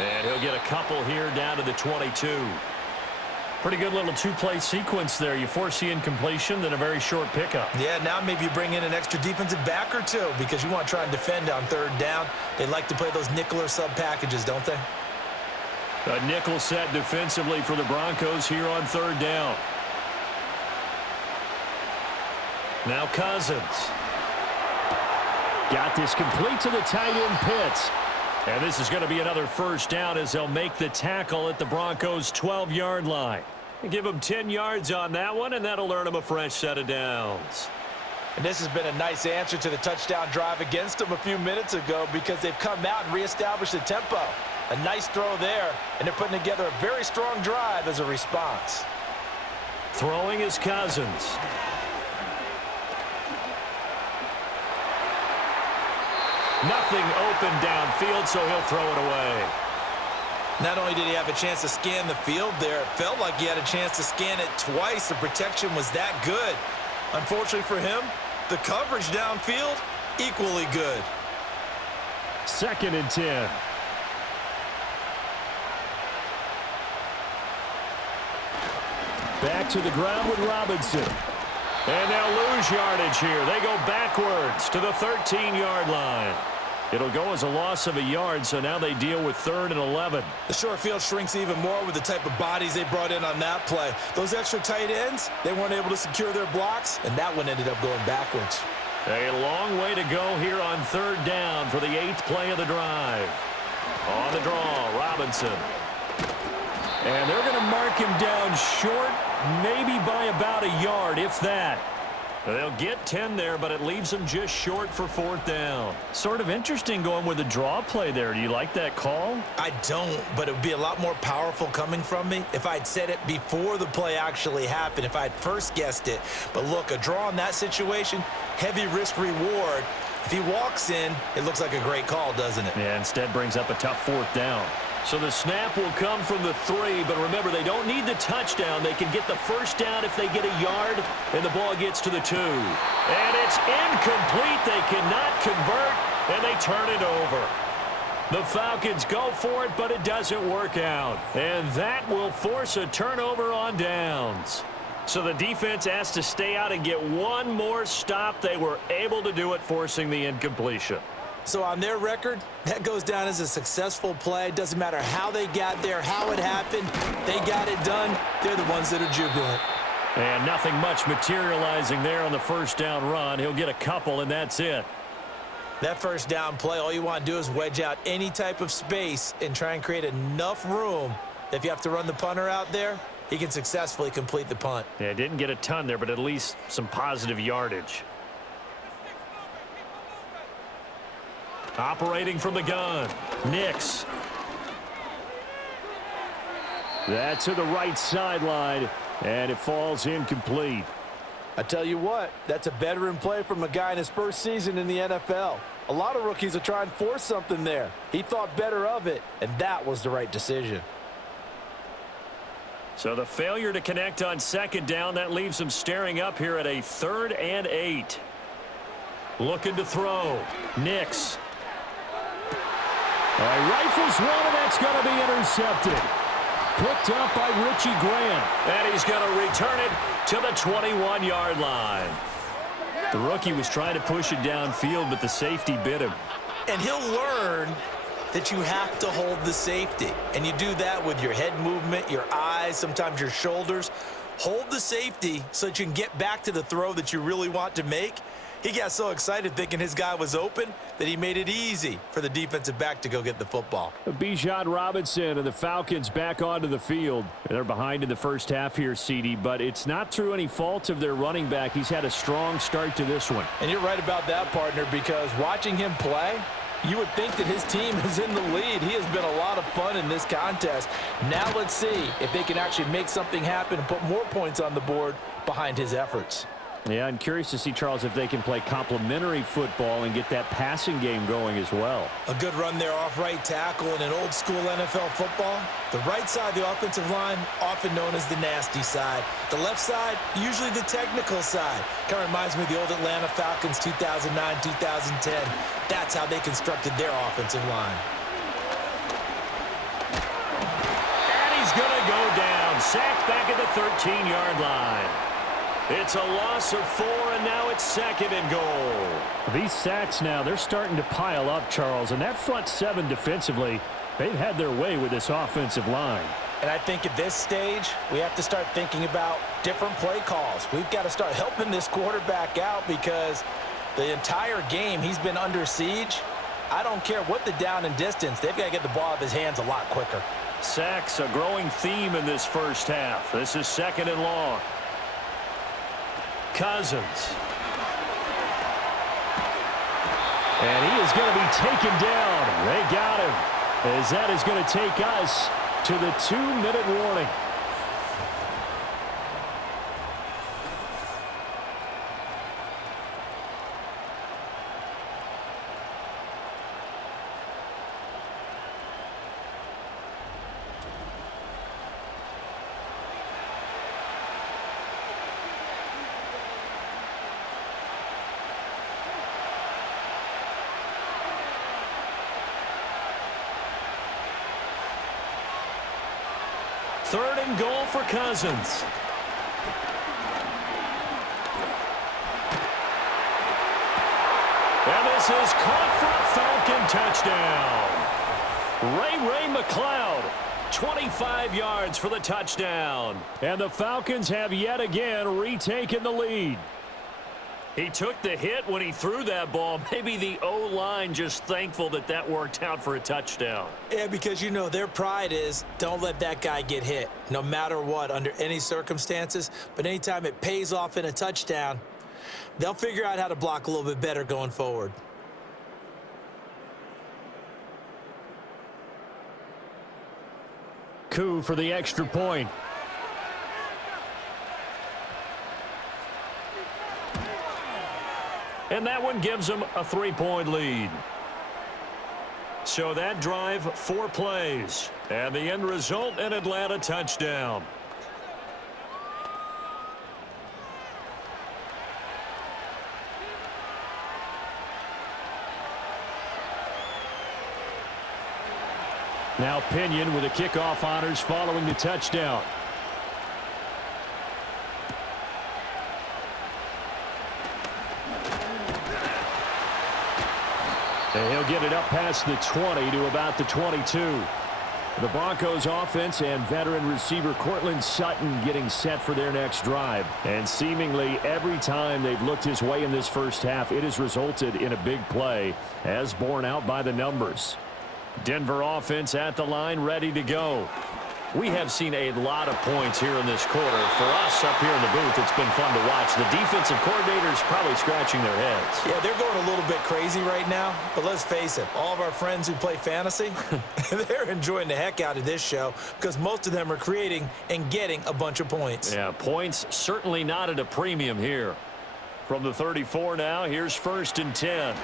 And he'll get a couple here down to the 22. Pretty good little 2-play sequence there. You force the incompletion, then a very short pickup. Yeah, now maybe you bring in an extra defensive back or two because you want to try and defend on 3rd down. They like to play those nickel or sub packages, don't they? A nickel set defensively for the Broncos here on 3rd down. Now Cousins. Got this complete to the tight end Pitts. And this is going to be another 1st down as they'll make the tackle at the Broncos' 12-yard line. Give them 10 yards on that one, and that'll earn them a fresh set of downs. And this has been a nice answer to the touchdown drive against them a few minutes ago, because they've come out and reestablished the tempo. A nice throw there, and they're putting together a very strong drive as a response. Throwing is Cousins. Nothing open downfield, so he'll throw it away. Not only did he have a chance to scan the field there, it felt like he had a chance to scan it twice. The protection was that good. Unfortunately for him, the coverage downfield, equally good. 2nd and 10. Back to the ground with Robinson. And they'll lose yardage here. They go backwards to the 13-yard line. It'll go as a loss of a yard, so now they deal with 3rd and 11. The short field shrinks even more with the type of bodies they brought in on that play. Those extra tight ends, they weren't able to secure their blocks, and that one ended up going backwards. A long way to go here on 3rd down for the 8th play of the drive. On the draw, Robinson. And they're going to mark him down short, maybe by about a yard, if that. They'll get 10 there, but it leaves them just short for 4th down. Sort of interesting going with the draw play there. Do you like that call? I don't, but it would be a lot more powerful coming from me if I'd said it before the play actually happened, if I'd first guessed it. But look, a draw in that situation, heavy risk reward. If he walks in, it looks like a great call, doesn't it? Yeah, instead brings up a tough 4th down. So the snap will come from the 3, but remember, they don't need the touchdown. They can get the 1st down if they get a yard, and the ball gets to the 2. And it's incomplete. They cannot convert, and they turn it over. The Falcons go for it, but it doesn't work out. And that will force a turnover on downs. So the defense has to stay out and get one more stop. They were able to do it, forcing the incompletion. So on their record, that goes down as a successful play. Doesn't matter how they got there, how it happened. They got it done. They're the ones that are jubilant. And nothing much materializing there on the 1st down run. He'll get a couple, and that's it. That 1st down play, all you want to do is wedge out any type of space and try and create enough room. If you have to run the punter out there, he can successfully complete the punt. Yeah, didn't get a ton there, but at least some positive yardage. Operating from the gun, Nix. That's to the right sideline, and it falls incomplete. I tell you what, that's a veteran play from a guy in his first season in the NFL. A lot of rookies are trying to force something there. He thought better of it, and that was the right decision. So the failure to connect on 2nd down, that leaves them staring up here at a 3rd and 8. Looking to throw, Nix. Rifles one, and that's going to be intercepted. Picked up by Richie Grant. And he's going to return it to the 21-yard line. The rookie was trying to push it downfield, but the safety bit him. And he'll learn that you have to hold the safety. And you do that with your head movement, your eyes, sometimes your shoulders. Hold the safety so that you can get back to the throw that you really want to make. He got so excited thinking his guy was open that he made it easy for the defensive back to go get the football. Bijan Robinson and the Falcons back onto the field. They're behind in the 1st half here, CD, but it's not through any fault of their running back. He's had a strong start to this one. And you're right about that, partner, because watching him play, you would think that his team is in the lead. He has been a lot of fun in this contest. Now let's see if they can actually make something happen and put more points on the board behind his efforts. Yeah, I'm curious to see, Charles, if they can play complementary football and get that passing game going as well. A good run there off right tackle in an old-school NFL football. The right side of the offensive line, often known as the nasty side. The left side, usually the technical side. Kind of reminds me of the old Atlanta Falcons 2009, 2010. That's how they constructed their offensive line. And he's going to go down. Sacked back at the 13-yard line. It's a loss of 4, and now it's 2nd and goal. These sacks now, they're starting to pile up, Charles, and that front 7 defensively, they've had their way with this offensive line. And I think at this stage, we have to start thinking about different play calls. We've got to start helping this quarterback out because the entire game he's been under siege. I don't care what the down and distance. They've got to get the ball out of his hands a lot quicker. Sacks, a growing theme in this 1st half. This is 2nd and long. Cousins. And he is going to be taken down. They got him. As that is going to take us to the 2-minute warning. 3rd and goal for Cousins. And this is caught for a Falcon touchdown. Ray McLeod, 25 yards for the touchdown. And the Falcons have yet again retaken the lead. He took the hit when he threw that ball. Maybe the O-line just thankful that that worked out for a touchdown. Yeah, because, you know, their pride is don't let that guy get hit, no matter what, under any circumstances. But anytime it pays off in a touchdown, they'll figure out how to block a little bit better going forward. Coup for the extra point. And that one gives them a 3-point lead. So that drive, 4 plays. And the end result, an Atlanta touchdown. Now Pinion with the kickoff honors following the touchdown. And he'll get it up past the 20 to about the 22. The Broncos offense and veteran receiver Cortland Sutton getting set for their next drive. And seemingly every time they've looked his way in this first half, it has resulted in a big play, as borne out by the numbers. Denver offense at the line, ready to go. We have seen a lot of points here in this quarter. For us up here in the booth, it's been fun to watch. The defensive coordinators probably scratching their heads. Yeah, they're going a little bit crazy right now. But let's face it, all of our friends who play fantasy, they're enjoying the heck out of this show because most of them are creating and getting a bunch of points. Yeah, points certainly not at a premium here. From the 34 now, here's 1st and 10.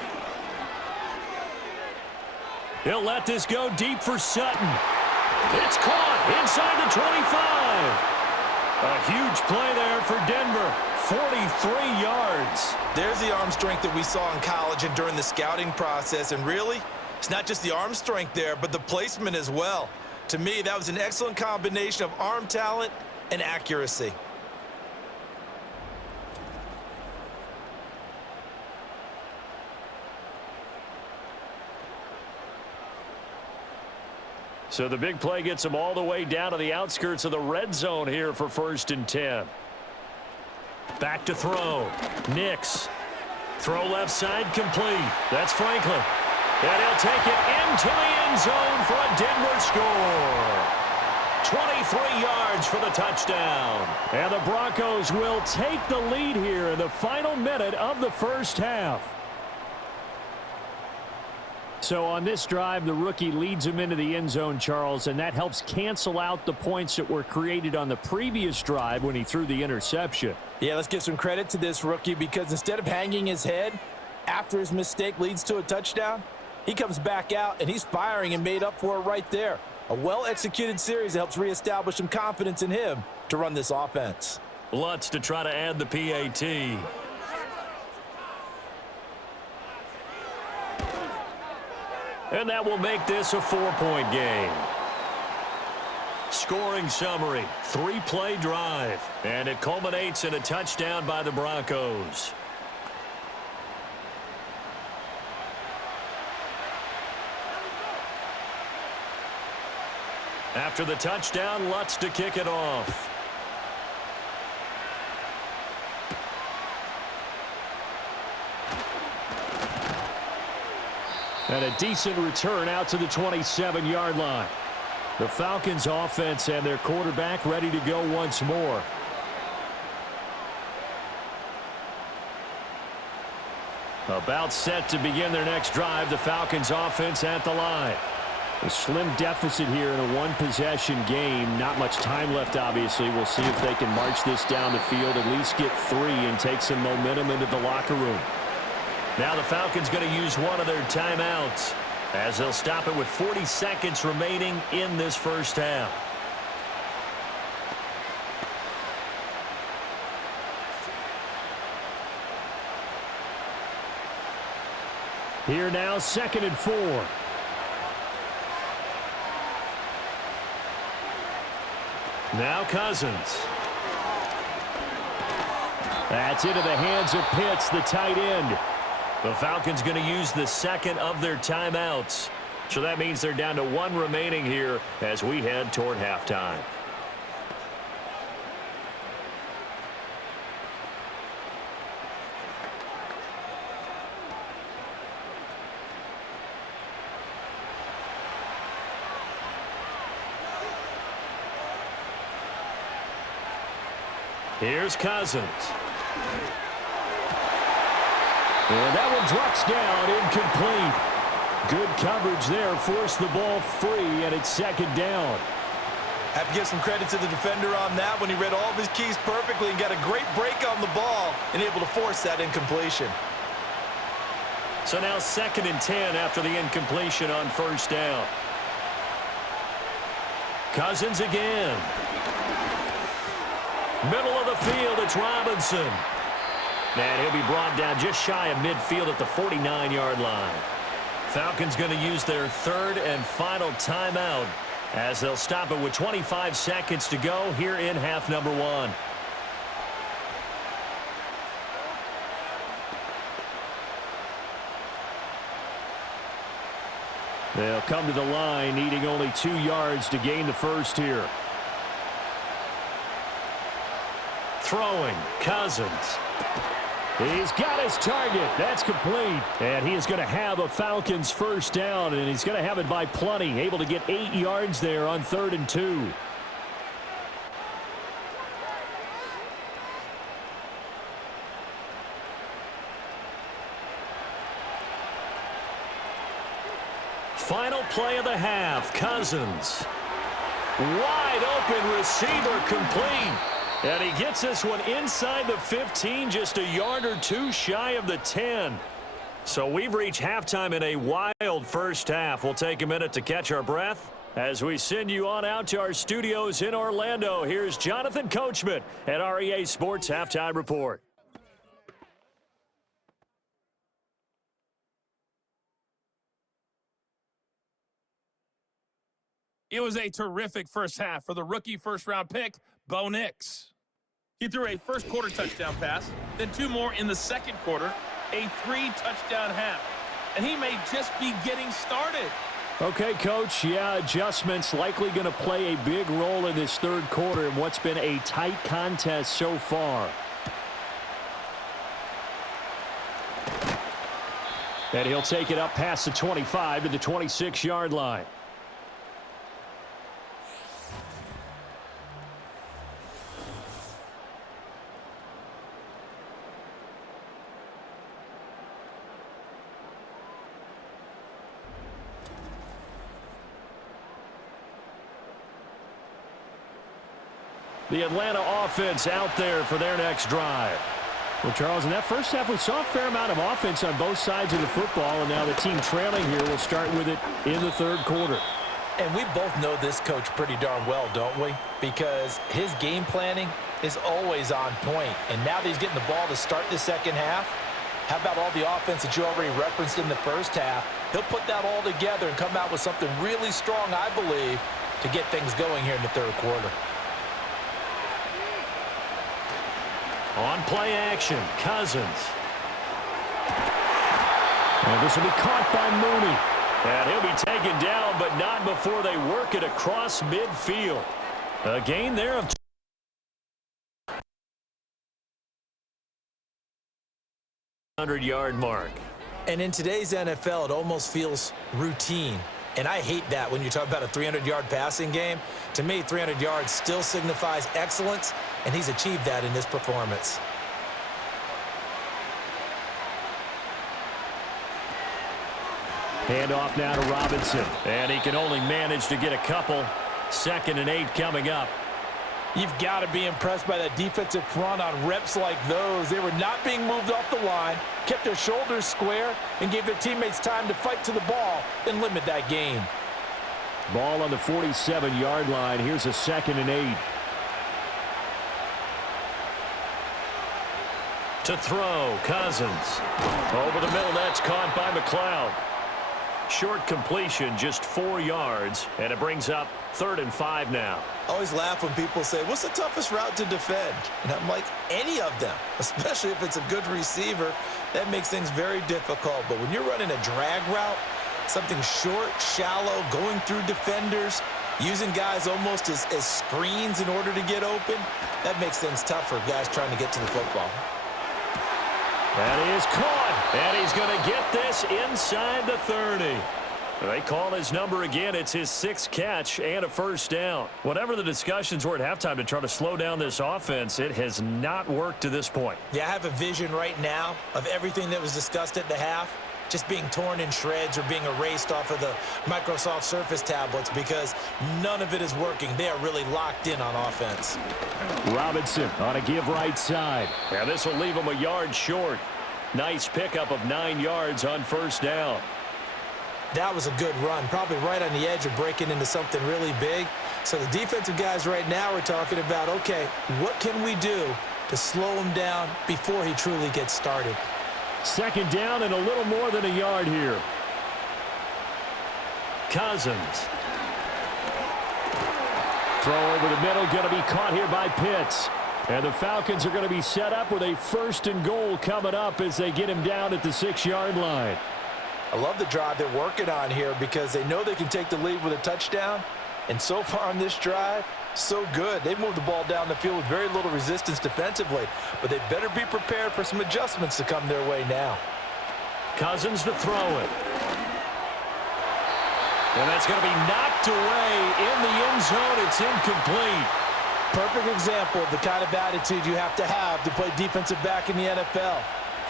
He'll let this go deep for Sutton. It's caught inside the 25. A huge play there for Denver. 43 yards. There's the arm strength that we saw in college and during the scouting process. And really, it's not just the arm strength there, but the placement as well. To me, that was an excellent combination of arm talent and accuracy. So the big play gets them all the way down to the outskirts of the red zone here for 1st and 10. Back to throw. Nix. Throw left side complete. That's Franklin. And he'll take it into the end zone for a Denver score. 23 yards for the touchdown. And the Broncos will take the lead here in the final minute of the first half. So on this drive, the rookie leads him into the end zone, Charles, and that helps cancel out the points that were created on the previous drive when he threw the interception. Yeah, let's give some credit to this rookie because instead of hanging his head after his mistake leads to a touchdown, he comes back out and he's firing and made up for it right there. A well-executed series that helps reestablish some confidence in him to run this offense. Lutz to try to add the PAT. And that will make this a 4-point game. Scoring summary, 3-play drive. And it culminates in a touchdown by the Broncos. After the touchdown, Lutz to kick it off. And a decent return out to the 27-yard line. The Falcons offense and their quarterback ready to go once more. About set to begin their next drive. The Falcons offense at the line. A slim deficit here in a one-possession game. Not much time left, obviously. We'll see if they can march this down the field, at least get 3 and take some momentum into the locker room. Now the Falcons going to use one of their timeouts as they'll stop it with 40 seconds remaining in this first half. Here now, 2nd and 4. Now Cousins. That's into the hands of Pitts, the tight end. The Falcons going to use the second of their timeouts. So that means they're down to one remaining here as we head toward halftime. Here's Cousins. And that one drops down, incomplete. Good coverage there, forced the ball free, and it's second down. Have to give some credit to the defender on that when he read all of his keys perfectly and got a great break on the ball and able to force that incompletion. So now 2nd and 10 after the incompletion on first down. Cousins again. Middle of the field, it's Robinson. And he'll be brought down just shy of midfield at the 49-yard line. Falcons going to use their 3rd and final timeout as they'll stop it with 25 seconds to go here in half number 1. They'll come to the line needing only 2 yards to gain the first here. Throwing, Cousins. He's got his target. That's complete. And he is going to have a Falcons first down, and he's going to have it by plenty. Able to get 8 yards there on 3rd and 2. Final play of the half. Cousins. Wide open receiver complete. And he gets this one inside the 15, just a yard or 2 shy of the 10. So we've reached halftime in a wild first half. We'll take a minute to catch our breath as we send you on out to our studios in Orlando. Here's Jonathan Coachman at our EA Sports Halftime Report. It was a terrific first half for the rookie first-round pick, Bo Nix. He threw a first-quarter touchdown pass, then 2 more in the second quarter, a 3-touchdown half. And he may just be getting started. Okay, Coach, yeah, adjustments likely going to play a big role in this 3rd quarter in what's been a tight contest so far. And he'll take it up past the 25 to the 26-yard line. The Atlanta offense out there for their next drive. Well, Charles, in that first half, we saw a fair amount of offense on both sides of the football, and now the team trailing here will start with it in the 3rd quarter. And we both know this coach pretty darn well, don't we? Because his game planning is always on point. And now that he's getting the ball to start the second half, how about all the offense that you already referenced in the first half? He'll put that all together and come out with something really strong, I believe, to get things going here in the 3rd quarter. On play action, Cousins. And this will be caught by Mooney. And he'll be taken down, but not before they work it across midfield. A gain there of 100-yard mark. And in today's NFL, it almost feels routine. And I hate that when you talk about a 300-yard passing game. To me, 300 yards still signifies excellence, and he's achieved that in this performance. Handoff now to Robinson. And he can only manage to get a couple. 2nd and 8 coming up. You've got to be impressed by that defensive front on reps like those. They were not being moved off the line, kept their shoulders square, and gave their teammates time to fight to the ball and limit that gain. Ball on the 47-yard line. Here's a 2nd and 8. To throw, Cousins. Over the middle, that's caught by McLeod. Short completion, just 4 yards, and it brings up 3rd and 5 now. I always laugh when people say, what's the toughest route to defend? And I'm like, any of them, especially if it's a good receiver. That makes things very difficult. But when you're running a drag route, something short, shallow, going through defenders, using guys almost as screens in order to get open, that makes things tough for guys trying to get to the football. That is caught, and he's going to get this inside the 30. They call his number again. It's his 6th catch and a first down. Whatever the discussions were at halftime to try to slow down this offense, it has not worked to this point. Yeah, I have a vision right now of everything that was discussed at the half just being torn in shreds or being erased off of the Microsoft Surface tablets because none of it is working. They are really locked in on offense. Robinson on a give right side. Now this will leave him a yard short. Nice pickup of 9 yards on first down. That was a good run, probably right on the edge of breaking into something really big. So the defensive guys right now are talking about, okay, what can we do to slow him down before he truly gets started? 2nd down and a little more than a yard here. Cousins. Throw over the middle, going to be caught here by Pitts. And the Falcons are going to be set up with a 1st and goal coming up as they get him down at the 6-yard line. I love the drive they're working on here because they know they can take the lead with a touchdown. And so far on this drive, so good. They've moved the ball down the field with very little resistance defensively, but they better be prepared for some adjustments to come their way now. Cousins to throw it. And that's going to be knocked away in the end zone. It's incomplete. Perfect example of the kind of attitude you have to play defensive back in the NFL.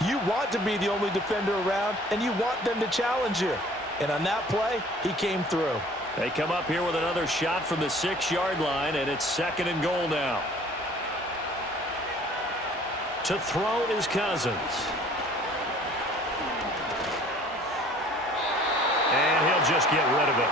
You want to be the only defender around, and you want them to challenge you. And on that play, he came through. They come up here with another shot from the 6-yard line, and it's 2nd and goal now. To throw is Cousins. And he'll just get rid of it.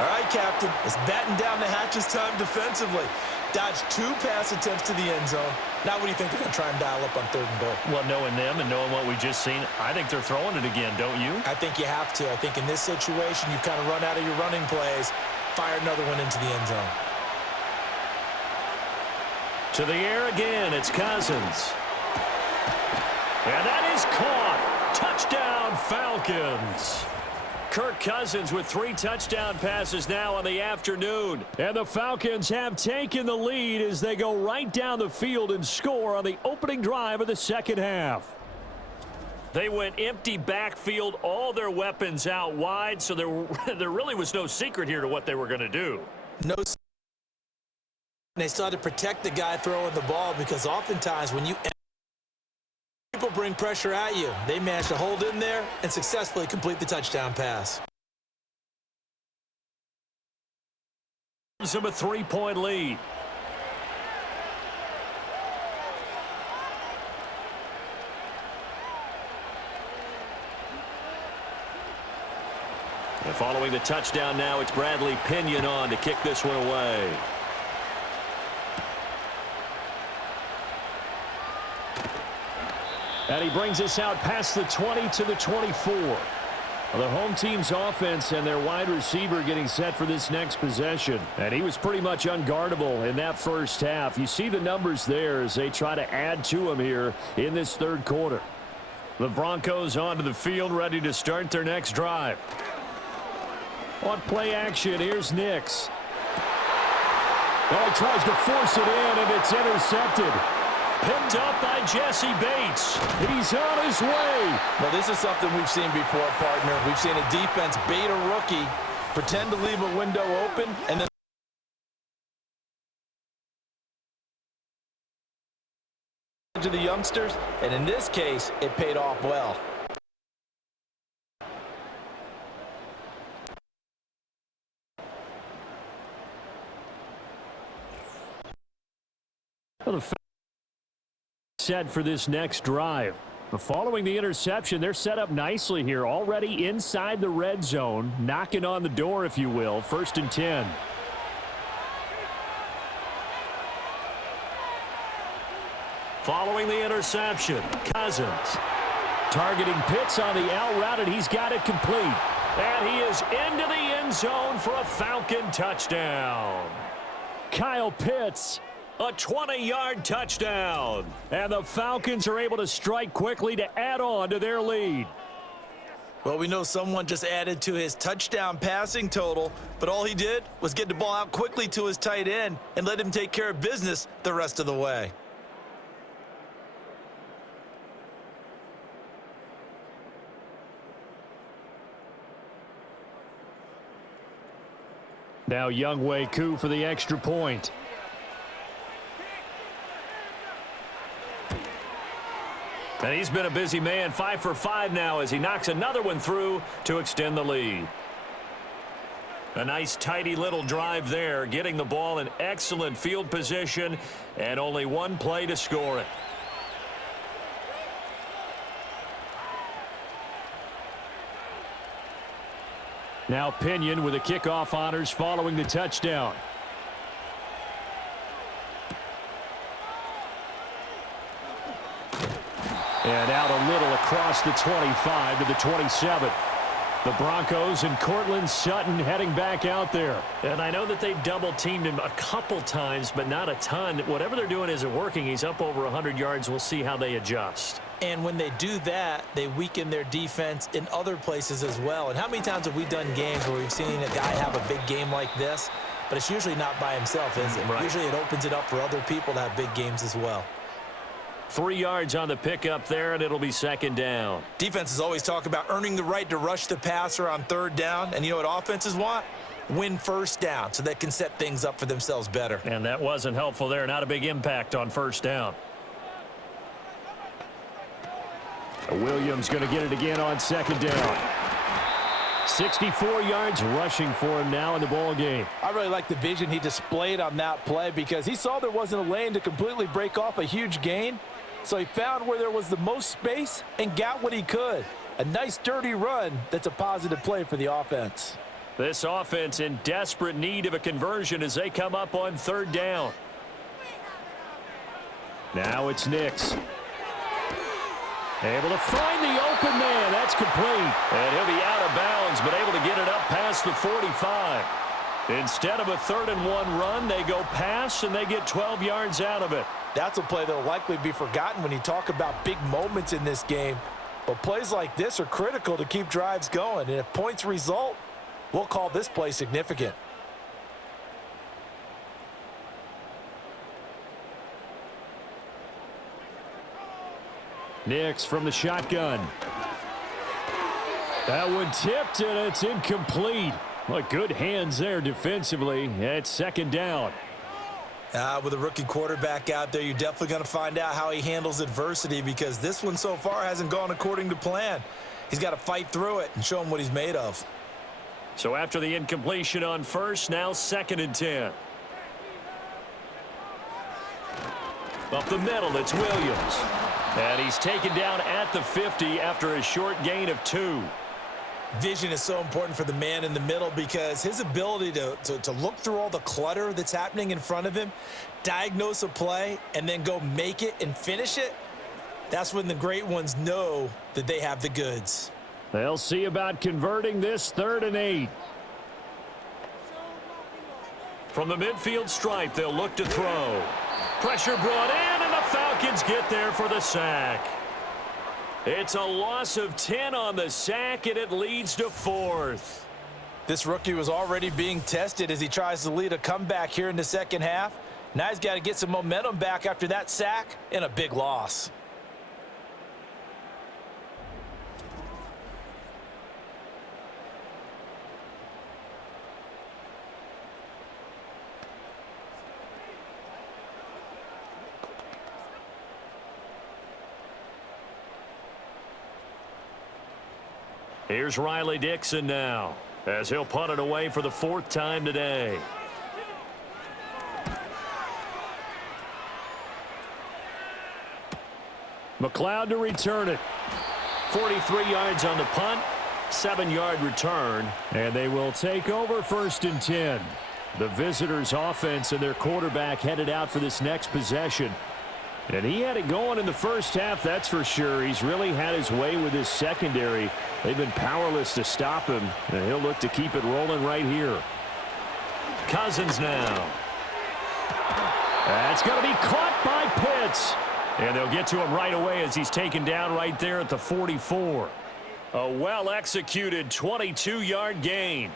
All right, Captain, it's batten down the hatches time defensively. Dodged 2 pass attempts to the end zone. Now what do you think they're going to try and dial up on 3rd and goal? Well, knowing them and knowing what we just seen, I think they're throwing it again, don't you? I think you have to. I think in this situation, you kind of run out of your running plays, fire another one into the end zone. To the air again, it's Cousins. And that is caught. Touchdown, Falcons. Kirk Cousins with 3 touchdown passes now on the afternoon. And the Falcons have taken the lead as they go right down the field and score on the opening drive of the 2nd half. They went empty backfield, all their weapons out wide, so there really was no secret here to what they were going to do. No. They still had to protect the guy throwing the ball because oftentimes when you people bring pressure at you, they manage to hold in there and successfully complete the touchdown pass. Gives them a 3-point lead. And following the touchdown now, it's Bradley Pinion on to kick this one away. And he brings us out past the 20 to the 24. Well, the home team's offense and their wide receiver getting set for this next possession. And he was pretty much unguardable in that first half. You see the numbers there as they try to add to him here in this 3rd quarter. The Broncos onto the field, ready to start their next drive. On play action, here's Nix. Oh, he tries to force it in, and it's intercepted. Picked up by Jesse Bates. He's on his way. Well, this is something we've seen before, partner. We've seen a defense bait a rookie, pretend to leave a window open, and then to the youngsters, and in this case, it paid off well. Well, the set for this next drive. Following the interception, they're set up nicely here, already inside the red zone, knocking on the door, if you will. 1st and 10. Following the interception, Cousins targeting Pitts on the out route, and he's got it complete. And he is into the end zone for a Falcon touchdown. Kyle Pitts, a 20-yard touchdown. And the Falcons are able to strike quickly to add on to their lead. Well, we know someone just added to his touchdown passing total, but all he did was get the ball out quickly to his tight end and let him take care of business the rest of the way. Now Younghoe Koo for the extra point. And he's been a busy man, 5 for 5 now as he knocks another one through to extend the lead. A nice tidy little drive there, getting the ball in excellent field position and only one play to score it. Now Pinion with the kickoff honors following the touchdown. And out a little across the 25 to the 27. The Broncos and Cortland Sutton heading back out there. And I know that they've double-teamed him a couple times, but not a ton. Whatever they're doing isn't working. He's up over 100 yards. We'll see how they adjust. And when they do that, they weaken their defense in other places as well. And how many times have we done games where we've seen a guy have a big game like this, but it's usually not by himself, is it? Right. Usually it opens it up for other people to have big games as well. 3 yards on the pickup there, and it'll be second down. Defenses always talk about earning the right to rush the passer on third down. And you know what offenses want? Win first down so they can set things up for themselves better. And that wasn't helpful there. Not a big impact on first down. Williams going to get it again on second down. 64 yards rushing for him now in the ball game. I really like the vision he displayed on that play because he saw there wasn't a lane to completely break off a huge gain. So he found where there was the most space and got what he could. A nice dirty run that's a positive play for the offense. This offense in desperate need of a conversion as they come up on third down. Now it's Nix. Able to find the open man. That's complete. And he'll be out of bounds, but able to get it up past the 45. Instead of a 3rd-and-1 run, they go pass, and they get 12 yards out of it. That's a play that will likely be forgotten when you talk about big moments in this game. But plays like this are critical to keep drives going. And if points result, we'll call this play significant. Nix from the shotgun. That one tipped, and it's incomplete. Well, good hands there defensively. It's second down. With a rookie quarterback out there, you're definitely going to find out how he handles adversity because this one so far hasn't gone according to plan. He's got to fight through it and show him what he's made of. So after the incompletion on first, now 2nd and 10. Up the middle, it's Williams. And he's taken down at the 50 after a short gain of 2. Vision is so important for the man in the middle because his ability to look through all the clutter that's happening in front of him, diagnose a play, and then go make it and finish it, that's when the great ones know that they have the goods. They'll see about converting this 3rd and 8. From the midfield stripe, they'll look to throw. Pressure brought in, and the Falcons get there for the sack. It's a loss of 10 on the sack, and it leads to 4th. This rookie was already being tested as he tries to lead a comeback here in the second half. Now he's got to get some momentum back after that sack and a big loss. Here's Riley Dixon now as he'll punt it away for the 4th time today. McLeod to return it. 43 yards on the punt, 7-yard return, and they will take over 1st and 10. The visitors' offense and their quarterback headed out for this next possession. And he had it going in the first half, that's for sure. He's really had his way with his secondary. They've been powerless to stop him, and he'll look to keep it rolling right here. Cousins now. That's going to be caught by Pitts. And they'll get to him right away as he's taken down right there at the 44. A well-executed 22-yard gain.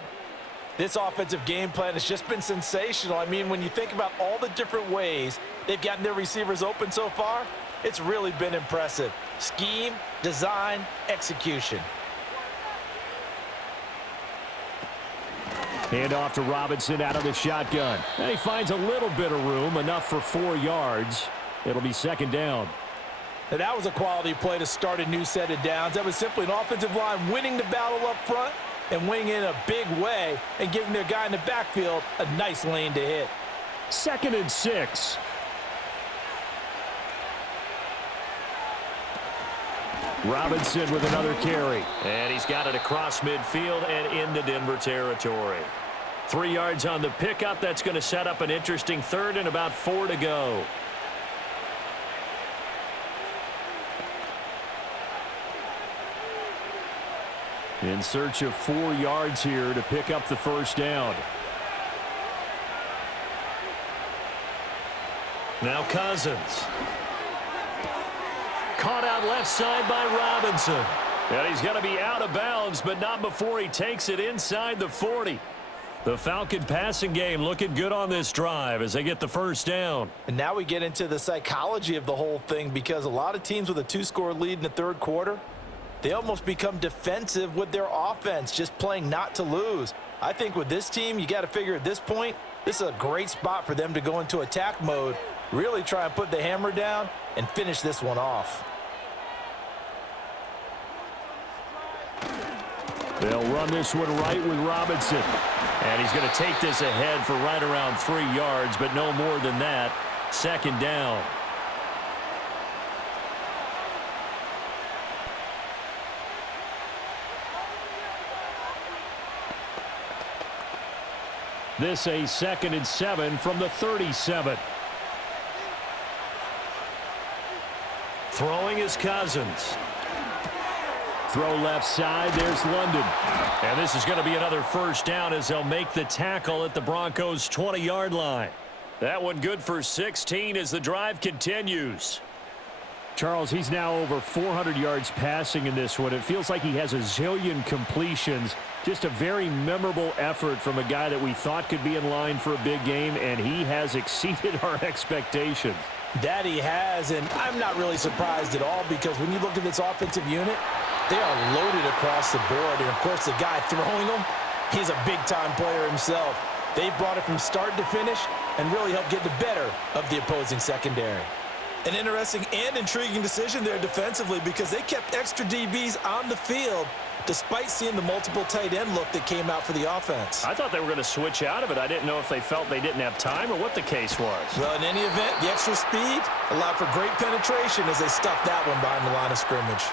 This offensive game plan has just been sensational. I mean, when you think about all the different ways they've gotten their receivers open so far, it's really been impressive. Scheme, design, execution. Hand off to Robinson out of the shotgun. And he finds a little bit of room, enough for 4 yards. It'll be second down. And that was a quality play to start a new set of downs. That was simply an offensive line winning the battle up front and winning in a big way and giving their guy in the backfield a nice lane to hit. 2nd and 6. Robinson with another carry. And he's got it across midfield and into Denver territory. 3 yards on the pickup. That's going to set up an interesting third and about 4 to go. In search of 4 yards here to pick up the first down. Now Cousins. Caught out left side by Robinson. And he's going to be out of bounds, but not before he takes it inside the 40. The Falcon passing game looking good on this drive as they get the first down. And now we get into the psychology of the whole thing, because a lot of teams with a 2-score lead in the third quarter, they almost become defensive with their offense, just playing not to lose. I think with this team, you got to figure at this point, this is a great spot for them to go into attack mode, really try and put the hammer down and finish this one off. They'll run this one right with Robinson. And he's going to take this ahead for right around 3 yards, but no more than that. Second down. This a 2nd and 7 from the 37. Throwing is Cousins. Throw left side, there's London. And this is going to be another first down as they'll make the tackle at the Broncos' 20-yard line. That one good for 16 as the drive continues. Charles, he's now over 400 yards passing in this one. It feels like he has a zillion completions. Just a very memorable effort from a guy that we thought could be in line for a big game, and he has exceeded our expectations. That he has, and I'm not really surprised at all, because when you look at this offensive unit, they are loaded across the board. And, of course, the guy throwing them, he's a big-time player himself. They brought it from start to finish and really helped get the better of the opposing secondary. An interesting and intriguing decision there defensively, because they kept extra DBs on the field despite seeing the multiple tight end look that came out for the offense. I thought they were going to switch out of it. I didn't know if they felt they didn't have time or what the case was. Well, in any event, the extra speed allowed for great penetration as they stuffed that one behind the line of scrimmage.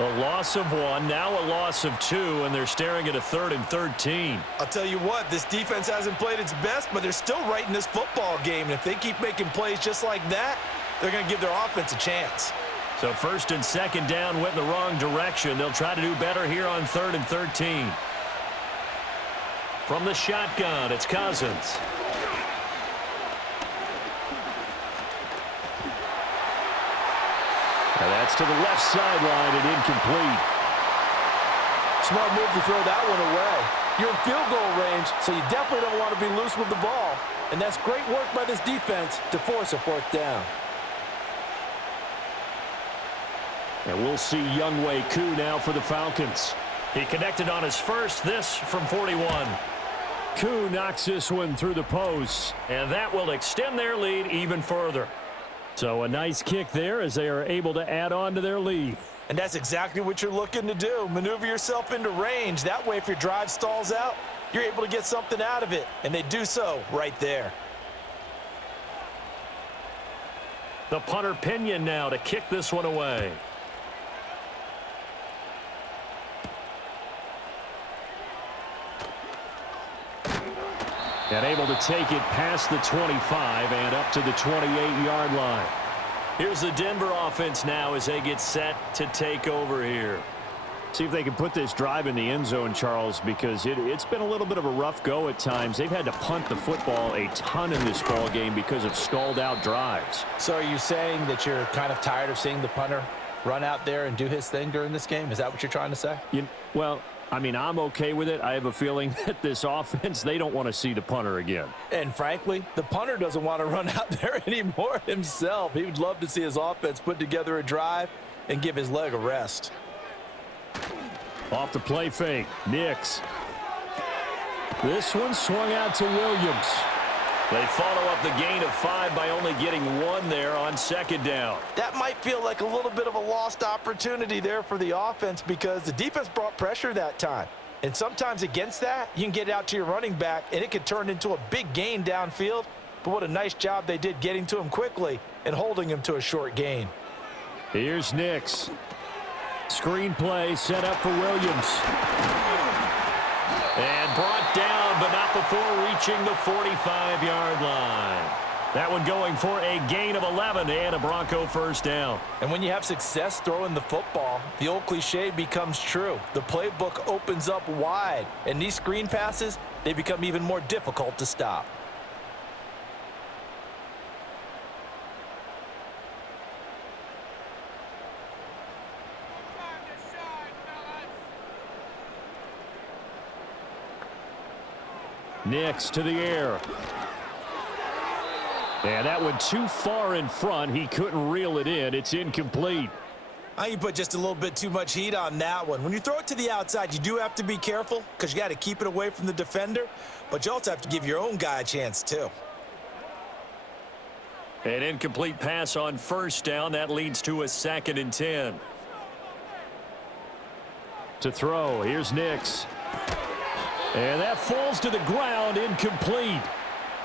A loss of 1, now a loss of 2, and they're staring at a 3rd and 13. I'll tell you what, this defense hasn't played its best, but they're still right in this football game. And if they keep making plays just like that, they're going to give their offense a chance. So 1st and 2nd down went in the wrong direction. They'll try to do better here on 3rd and 13. From the shotgun, it's Cousins. And that's to the left sideline and incomplete. Smart move to throw that one away. You're in field goal range, so you definitely don't want to be loose with the ball. And that's great work by this defense to force a 4th down. And we'll see Younghoe Koo now for the Falcons. He connected on his first, this from 41. Koo knocks this one through the post, and that will extend their lead even further. So a nice kick there as they are able to add on to their lead. And that's exactly what you're looking to do. Maneuver yourself into range. That way, if your drive stalls out, you're able to get something out of it. And they do so right there. The punter Pinion now to kick this one away. And able to take it past the 25 and up to the 28-yard line. Here's the Denver offense now as they get set to take over here. See if they can put this drive in the end zone, Charles, because it's been a little bit of a rough go at times. They've had to punt the football a ton in this ball game because of stalled-out drives. So are you saying that you're kind of tired of seeing the punter run out there and do his thing during this game? Is that what you're trying to say? Well, I mean, I'm okay with it. I have a feeling that this offense, they don't want to see the punter again. And frankly, the punter doesn't want to run out there anymore himself. He would love to see his offense put together a drive and give his leg a rest. Off the play fake, Nix. This one swung out to Williams. They follow up the gain of 5 by only getting 1 there on second down. That might feel like a little bit of a lost opportunity there for the offense because the defense brought pressure that time. And sometimes against that, you can get out to your running back, and it can turn into a big gain downfield. But what a nice job they did getting to him quickly and holding him to a short gain. Here's Nix. Screen play set up for Williams. And brought down, but not before reaching the 45-yard line. That one going for a gain of 11 and a Bronco first down. And when you have success throwing the football, the old cliche becomes true. The playbook opens up wide, and these screen passes, they become even more difficult to stop. Nix to the air. And that went too far in front. He couldn't reel it in. It's incomplete. I think you put just a little bit too much heat on that one. When you throw it to the outside, you do have to be careful because you got to keep it away from the defender, but you also have to give your own guy a chance too. An incomplete pass on first down. That leads to a 2nd and 10. To throw, here's Nix. And that falls to the ground, incomplete.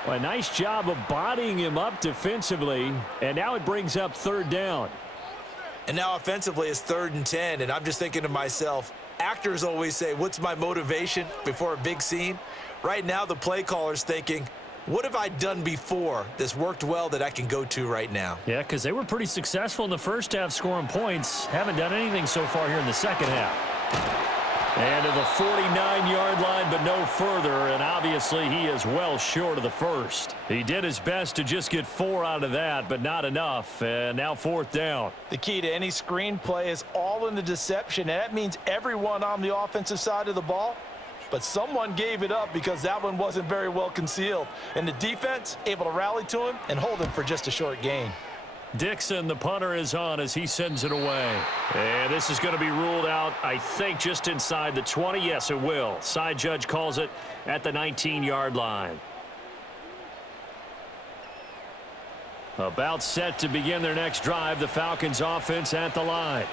A nice job of bodying him up defensively, and now it brings up 3rd down. And now offensively it's 3rd and 10, and I'm just thinking to myself, actors always say, what's my motivation before a big scene? Right now the play caller's thinking, what have I done before that's worked well that I can go to right now? Yeah, because they were pretty successful in the first half scoring points. Haven't done anything so far here in the second half. And to the 49-yard line, but no further, and obviously he is well short of the first. He did his best to just get 4 out of that, but not enough, and now 4th down. The key to any screen play is all in the deception, and that means everyone on the offensive side of the ball, but someone gave it up because that one wasn't very well concealed. And the defense able to rally to him and hold him for just a short gain. Dixon, the punter, is on as he sends it away. And this is going to be ruled out, I think, just inside the 20. Yes, it will. Side judge calls it at the 19-yard line. About set to begin their next drive, the Falcons offense at the line.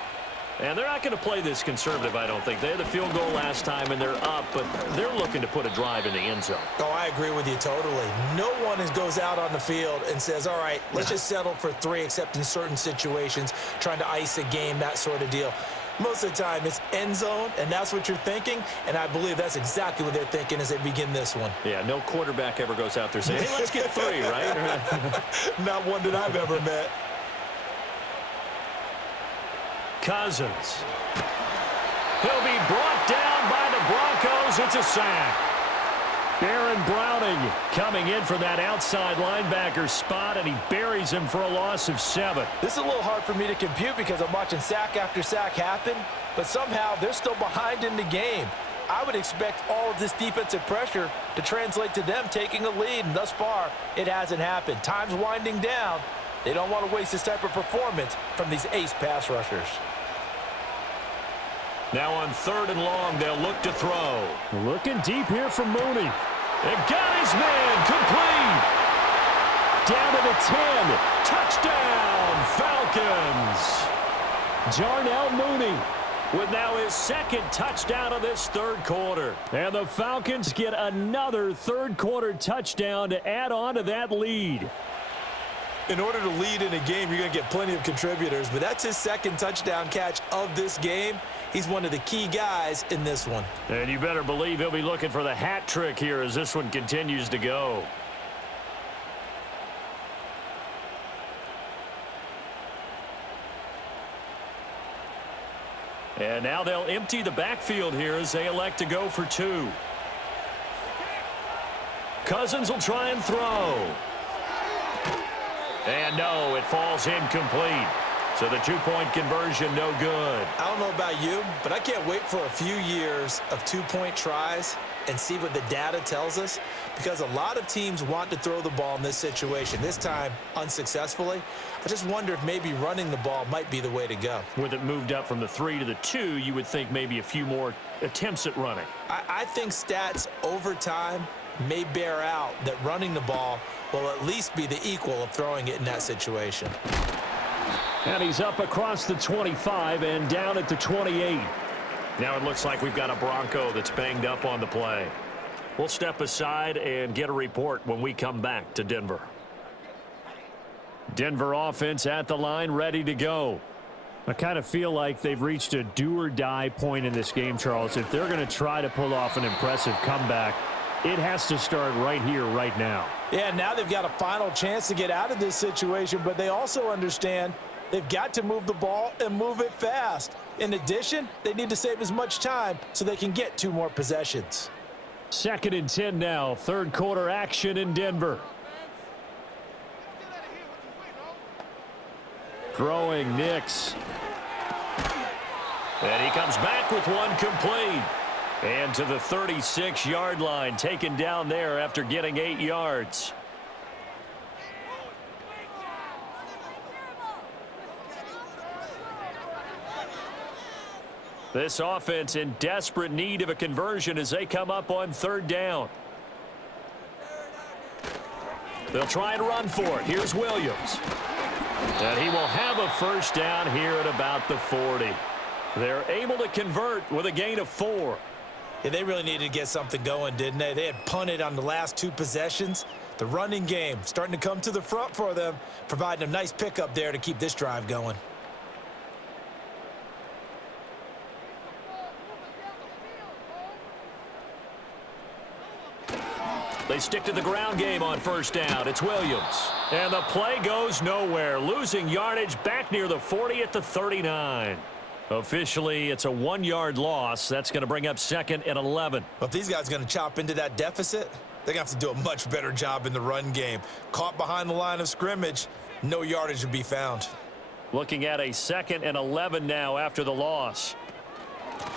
And they're not going to play this conservative, I don't think. They had the field goal last time, and they're up, but they're looking to put a drive in the end zone. Oh, I agree with you totally. No one goes out on the field and says, all right, let's just settle for 3, except in certain situations, trying to ice a game, that sort of deal. Most of the time, it's end zone, and that's what you're thinking, and I believe that's exactly what they're thinking as they begin this one. Yeah, no quarterback ever goes out there saying, hey, let's get 3, right? Not one that I've ever met. Cousins. He'll be brought down by the Broncos. It's a sack. Baron Browning coming in for that outside linebacker spot, and he buries him for a loss of 7. This is a little hard for me to compute because I'm watching sack after sack happen, but somehow they're still behind in the game. I would expect all of this defensive pressure to translate to them taking a lead, and thus far, it hasn't happened. Time's winding down. They don't want to waste this type of performance from these ace pass rushers. Now on 3rd and long, they'll look to throw. Looking deep here for Mooney. And got his man complete. Down to the 10. Touchdown, Falcons. Darnell Mooney with now his 2nd touchdown of this 3rd quarter. And the Falcons get another 3rd quarter touchdown to add on to that lead. In order to lead in a game, you're going to get plenty of contributors, but that's his 2nd touchdown catch of this game. He's one of the key guys in this one. And you better believe he'll be looking for the hat trick here as this one continues to go. And now they'll empty the backfield here as they elect to go for 2. Cousins will try and throw. And no, it falls incomplete. So the 2-point conversion, no good. I don't know about you, but I can't wait for a few years of 2-point tries and see what the data tells us, because a lot of teams want to throw the ball in this situation, this time unsuccessfully. I just wonder if maybe running the ball might be the way to go. With it moved up from the 3 to the 2, you would think maybe a few more attempts at running. I think stats over time may bear out that running the ball will at least be the equal of throwing it in that situation. And he's up across the 25 and down at the 28. Now it looks like we've got a Bronco that's banged up on the play. We'll step aside and get a report when we come back to Denver. Denver offense at the line, ready to go. I kind of feel like they've reached a do-or-die point in this game, Charles. If they're going to try to pull off an impressive comeback, it has to start right here, right now. Yeah, now they've got a final chance to get out of this situation, but they also understand they've got to move the ball and move it fast. In addition, they need to save as much time so they can get 2 more possessions. 2nd and 10 now, 3rd quarter action in Denver. Throwing Nix. And he comes back with one complete. And to the 36-yard line, taken down there after getting 8 yards. This offense in desperate need of a conversion as they come up on 3rd down. They'll try and run for it. Here's Williams. And he will have a 1st down here at about the 40. They're able to convert with a gain of 4. Yeah, they really needed to get something going, didn't they? They had punted on the last 2 possessions. The running game starting to come to the front for them, providing a nice pickup there to keep this drive going. They stick to the ground game on 1st down. It's Williams. And the play goes nowhere. Losing yardage back near the 40 at the 39. Officially, it's a 1-yard loss. That's going to bring up 2nd and 11. Well, if these guys are going to chop into that deficit, they're going to have to do a much better job in the run game. Caught behind the line of scrimmage, no yardage would be found. Looking at a 2nd and 11 now after the loss.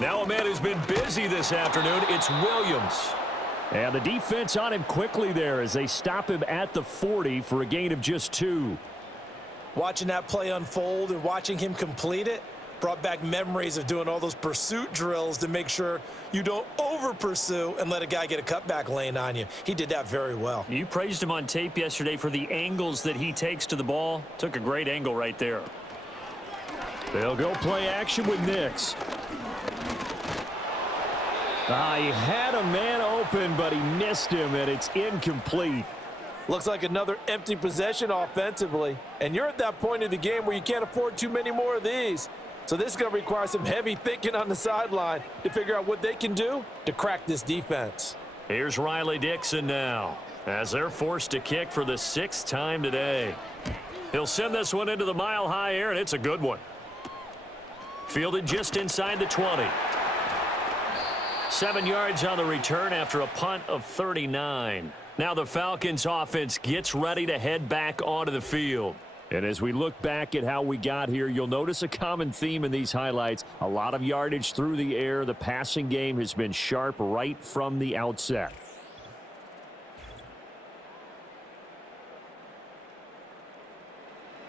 Now a man who's been busy this afternoon, it's Williams. And the defense on him quickly there as they stop him at the 40 for a gain of just 2. Watching that play unfold and watching him complete it brought back memories of doing all those pursuit drills to make sure you don't over-pursue and let a guy get a cutback lane on you. He did that very well. You praised him on tape yesterday for the angles that he takes to the ball. Took a great angle right there. They'll go play action with Nix. He had a man open, but he missed him, and it's incomplete. Looks like another empty possession offensively. And you're at that point in the game where you can't afford too many more of these. So this is going to require some heavy thinking on the sideline to figure out what they can do to crack this defense. Here's Riley Dixon now as they're forced to kick for the 6th time today. He'll send this one into the mile-high air, and it's a good one. Fielded just inside the 20. 7 yards on the return after a punt of 39. Now the Falcons offense gets ready to head back onto the field. And as we look back at how we got here, you'll notice a common theme in these highlights. A lot of yardage through the air. The passing game has been sharp right from the outset.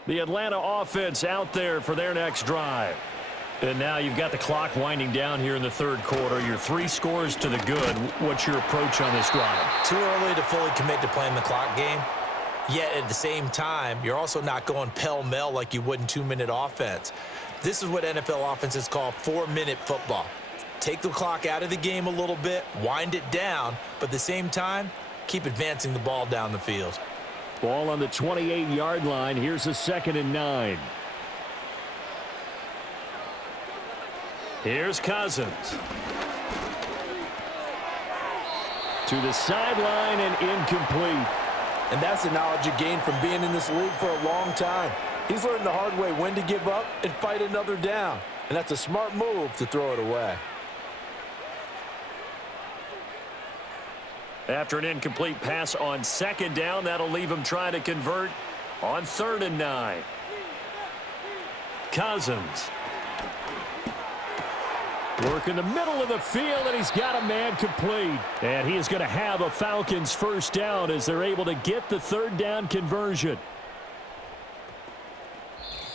The Atlanta offense out there for their next drive. And now you've got the clock winding down here in the 3rd quarter. You're 3 scores to the good. What's your approach on this drive? Too early to fully commit to playing the clock game. Yet at the same time, you're also not going pell-mell like you would in 2-minute offense. This is what NFL offenses call 4-minute football. Take the clock out of the game a little bit, wind it down, but at the same time, keep advancing the ball down the field. Ball on the 28-yard line. Here's a 2nd and 9. Here's Cousins. To the sideline and incomplete. And that's the knowledge you gain from being in this league for a long time. He's learned the hard way when to give up and fight another down. and that's a smart move to throw it away. After an incomplete pass on second down, that'll leave him trying to convert on 3rd and 9. Cousins. Work in the middle of the field, and he's got a man complete. And he is going to have a Falcons first down as they're able to get the 3rd down conversion.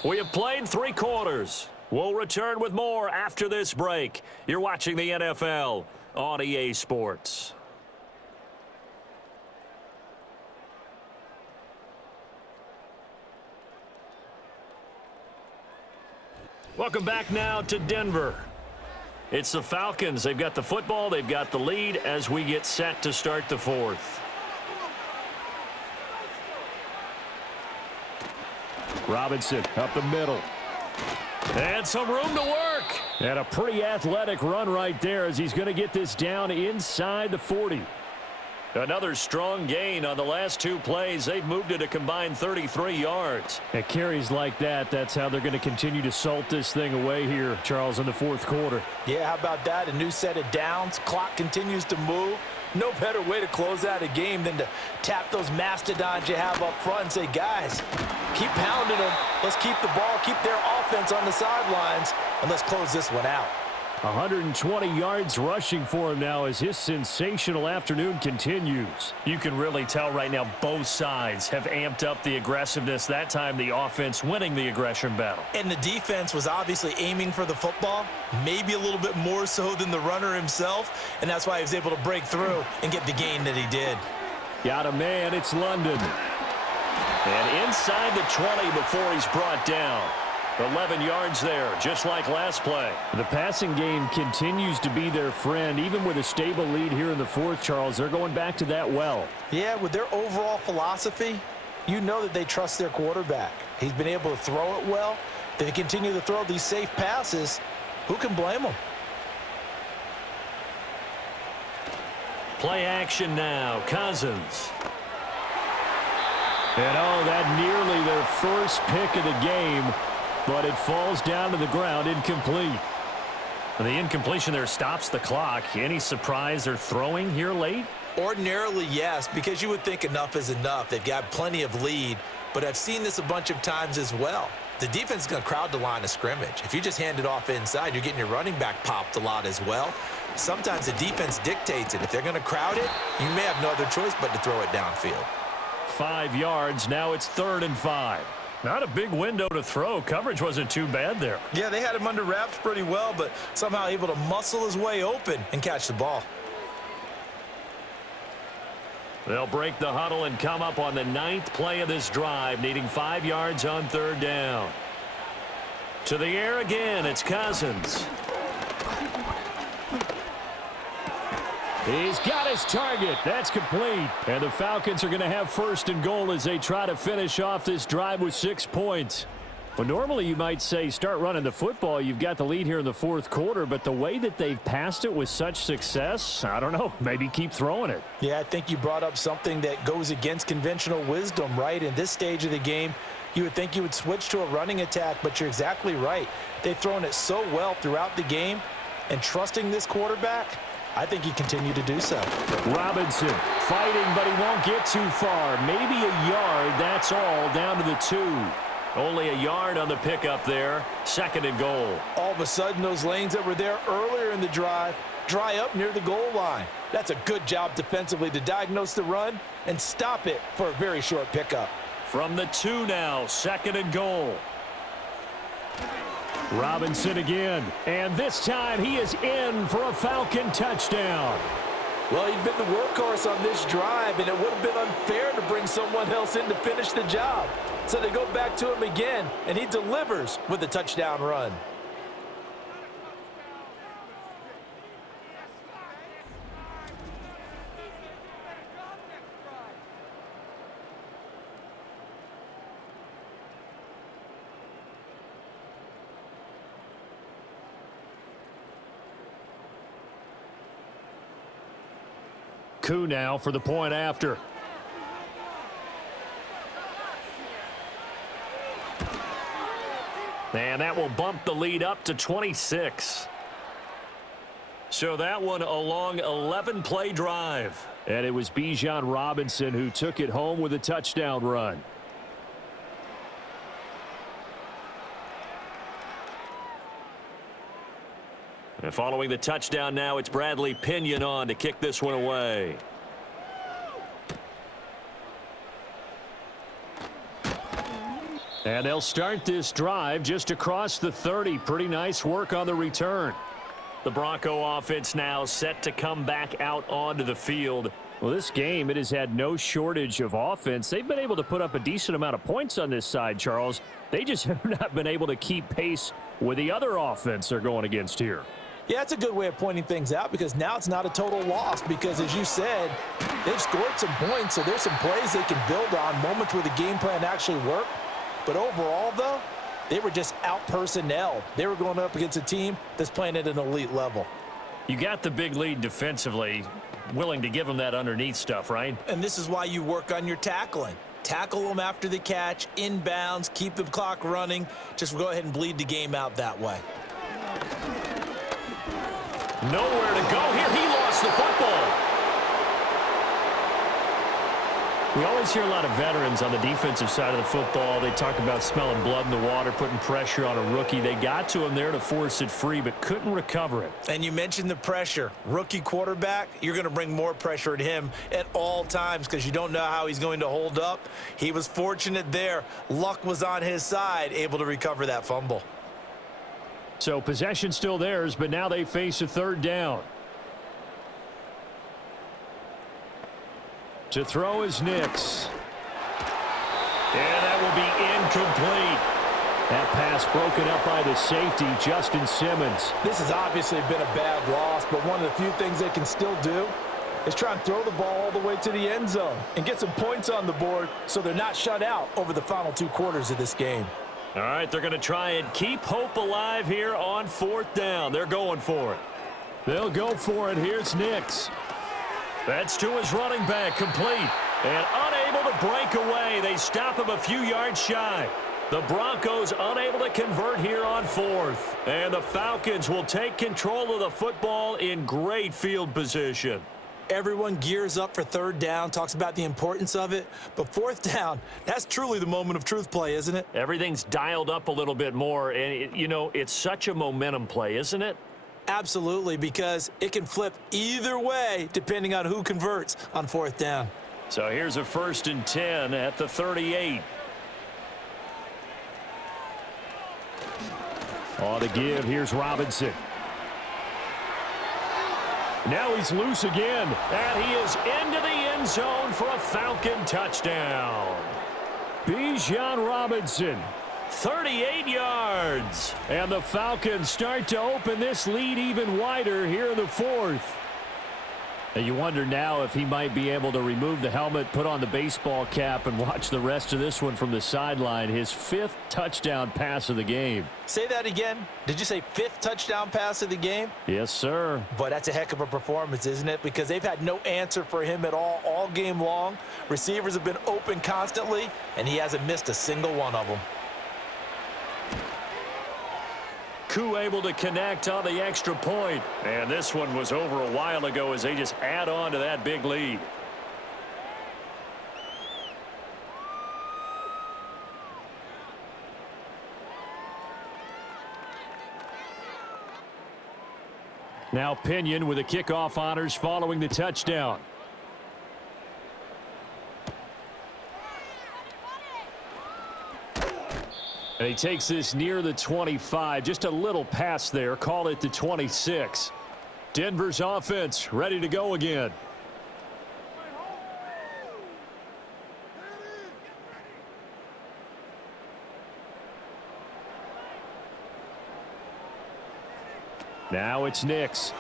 We have played 3 quarters. We'll return with more after this break. You're watching the NFL on EA Sports. Welcome back now to Denver. It's the Falcons. They've got the football. They've got the lead as we get set to start the 4th. Robinson up the middle. And some room to work. And a pretty athletic run right there as he's going to get this down inside the 40. Another strong gain on the last 2 plays. They've moved it a combined 33 yards. At carries like that, that's how they're going to continue to salt this thing away here, Charles, in the 4th quarter. Yeah, how about that? A new set of downs. Clock continues to move. No better way to close out a game than to tap those mastodons you have up front and say, guys, keep pounding them. Let's keep the ball, keep their offense on the sidelines, and let's close this one out. 120 yards rushing for him now as his sensational afternoon continues. You can really tell right now both sides have amped up the aggressiveness. That time the offense winning the aggression battle. And the defense was obviously aiming for the football, maybe a little bit more so than the runner himself, and that's why he was able to break through and get the gain that he did. Got a man, it's London. And inside the 20 before he's brought down. 11 yards there, just like last play. The passing game continues to be their friend. Even with a stable lead here in the 4th, Charles, they're going back to that well. Yeah, with their overall philosophy, you know that they trust their quarterback. He's been able to throw it well. They continue to throw these safe passes. Who can blame them? Play action now, Cousins. And oh, that nearly their first pick of the game. But it falls down to the ground, incomplete. The incompletion there stops the clock. Any surprise they're throwing here late? Ordinarily, yes, because you would think enough is enough. They've got plenty of lead, but I've seen this a bunch of times as well. The defense is going to crowd the line of scrimmage. If you just hand it off inside, you're getting your running back popped a lot as well. Sometimes the defense dictates it. If they're going to crowd it, you may have no other choice but to throw it downfield. 5 yards. Now it's 3rd and 5. Not a big window to throw. Coverage wasn't too bad there. Yeah, they had him under wraps pretty well, but somehow able to muscle his way open and catch the ball. They'll break the huddle and come up on the 9th play of this drive, needing 5 yards on 3rd down. To the air again, it's Cousins. He's got his target. That's complete. And the Falcons are going to have 1st and goal as they try to finish off this drive with 6 points. Well, normally you might say start running the football. You've got the lead here in the 4th quarter, but the way that they've passed it with such success, I don't know, maybe keep throwing it. Yeah, I think you brought up something that goes against conventional wisdom, right? In this stage of the game, you would think you would switch to a running attack, but you're exactly right. They've thrown it so well throughout the game, and trusting this quarterback, I think he continued to do so. Robinson fighting, but he won't get too far. Maybe a yard, that's all, down to the 2. Only a yard on the pickup there. 2nd and goal. All of a sudden, those lanes that were there earlier in the drive dry up near the goal line. That's a good job defensively to diagnose the run and stop it for a very short pickup. From the 2 now, 2nd and goal. Robinson again, and this time he is in for a Falcon touchdown. Well, he'd been the workhorse on this drive, and it would have been unfair to bring someone else in to finish the job. So they go back to him again, and he delivers with a touchdown run. Koo now for the point after. And that will bump the lead up to 26. So that one a long 11-play drive. And it was Bijan Robinson who took it home with a touchdown run. And following the touchdown now, it's Bradley Pinion on to kick this one away. And they'll start this drive just across the 30. Pretty nice work on the return. The Bronco offense now set to come back out onto the field. Well, this game, it has had no shortage of offense. They've been able to put up a decent amount of points on this side, Charles. They just have not been able to keep pace with the other offense they're going against here. Yeah, that's a good way of pointing things out because now it's not a total loss because, as you said, they've scored some points, so there's some plays they can build on, moments where the game plan actually worked. But overall, though, they were just out-personnel. They were going up against a team that's playing at an elite level. You got the big lead defensively, willing to give them that underneath stuff, right? And this is why you work on your tackling. Tackle them after the catch, inbounds, keep the clock running. Just go ahead and bleed the game out that way. Nowhere to go here. He lost the football. We always hear a lot of veterans on the defensive side of the football. They talk about smelling blood in the water, putting pressure on a rookie. They got to him there to force it free, but couldn't recover it. And you mentioned the pressure. Rookie quarterback, you're going to bring more pressure at him at all times because you don't know how he's going to hold up. He was fortunate there. Luck was on his side, able to recover that fumble. So possession still theirs, but now they face a third down. To throw is Nix. And that will be incomplete. That pass broken up by the safety, Justin Simmons. This has obviously been a bad loss, but one of the few things they can still do is try and throw the ball all the way to the end zone and get some points on the board so they're not shut out over the final 2 quarters of this game. All right, they're going to try and keep hope alive here on 4th down. They're going for it. They'll go for it. Here's Nix. That's to his running back, complete. And unable to break away. They stop him a few yards shy. The Broncos unable to convert here on 4th. And the Falcons will take control of the football in great field position. Everyone gears up for 3rd down, talks about the importance of it. But 4th down, that's truly the moment of truth play, isn't it? Everything's dialed up a little bit more. And, it's such a momentum play, isn't it? Absolutely, because it can flip either way depending on who converts on 4th down. So here's a 1st and 10 at the 38. On the give, here's Robinson. Now he's loose again, and he is into the end zone for a Falcon touchdown. Bijan Robinson. 38 yards. And the Falcons start to open this lead even wider here in the 4th. And you wonder now if he might be able to remove the helmet, put on the baseball cap, and watch the rest of this one from the sideline. His 5th touchdown pass of the game. Say that again. Did you say 5th touchdown pass of the game? Yes, sir. But that's a heck of a performance, isn't it? Because they've had no answer for him at all game long. Receivers have been open constantly, and he hasn't missed a single one of them. Koo able to connect on the extra point. And this one was over a while ago as they just add on to that big lead. Now Pinion with the kickoff honors following the touchdown. And he takes this near the 25. Just a little pass there. Call it the 26. Denver's offense ready to go again. Now it's Nix.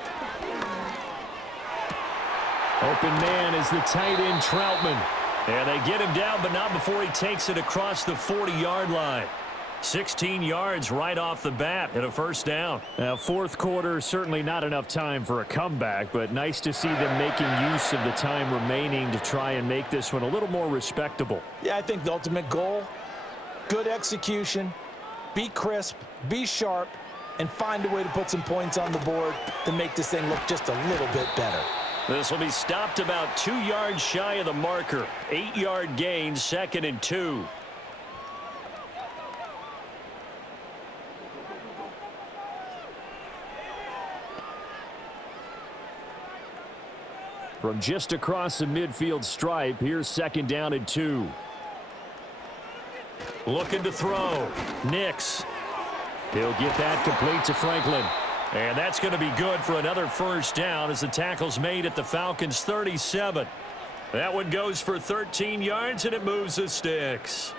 Open man is the tight end Troutman. And they get him down, but not before he takes it across the 40-yard line. 16 yards right off the bat and a 1st down. Now, 4th quarter, certainly not enough time for a comeback, but nice to see them making use of the time remaining to try and make this one a little more respectable. Yeah, I think the ultimate goal, good execution, be crisp, be sharp, and find a way to put some points on the board to make this thing look just a little bit better. This will be stopped about 2 yards shy of the marker. 8-yard gain, 2nd and 2. From just across the midfield stripe, here's 2nd down and 2. Looking to throw. Nix. He'll get that complete to Franklin. And that's going to be good for another first down as the tackle's made at the Falcons' 37. That one goes for 13 yards, and it moves the sticks.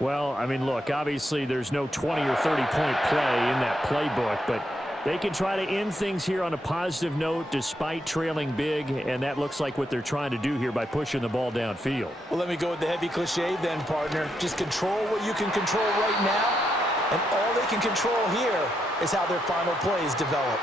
Well, I mean, look, obviously there's no 20 or 30-point play in that playbook, but they can try to end things here on a positive note despite trailing big, and that looks like what they're trying to do here by pushing the ball downfield. Well, let me go with the heavy cliche then, partner. Just control what you can control right now, and all they can control here is how their final plays develop.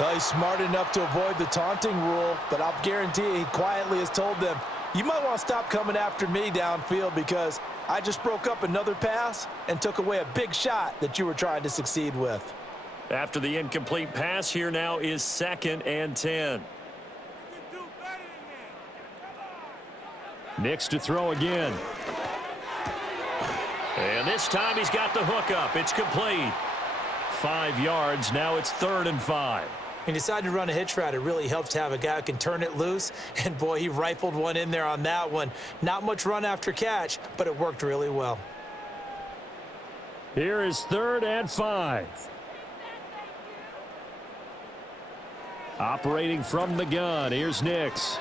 Well, he's smart enough to avoid the taunting rule, but I'll guarantee you he quietly has told them, you might want to stop coming after me downfield because I just broke up another pass and took away a big shot that you were trying to succeed with. After the incomplete pass, here now is 2nd and 10. Nix to throw again. And this time he's got the hook up. It's complete. 5 yards. Now it's 3rd and 5. He decided to run a hitch route. It really helps to have a guy who can turn it loose. And, boy, he rifled one in there on that one. Not much run after catch, but it worked really well. Here is 3rd and 5. Operating from the gun. Here's Nix.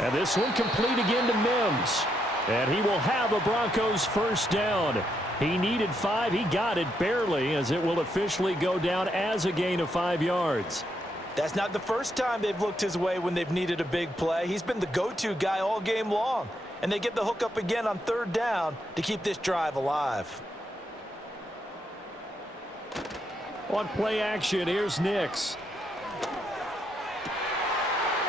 And this one complete again to Mims. And he will have a Broncos first down. He needed 5. He got it barely as it will officially go down as a gain of 5 yards. That's not the first time they've looked his way when they've needed a big play. He's been the go-to guy all game long. And they get the hook up again on 3rd down to keep this drive alive. On play action, here's Nix.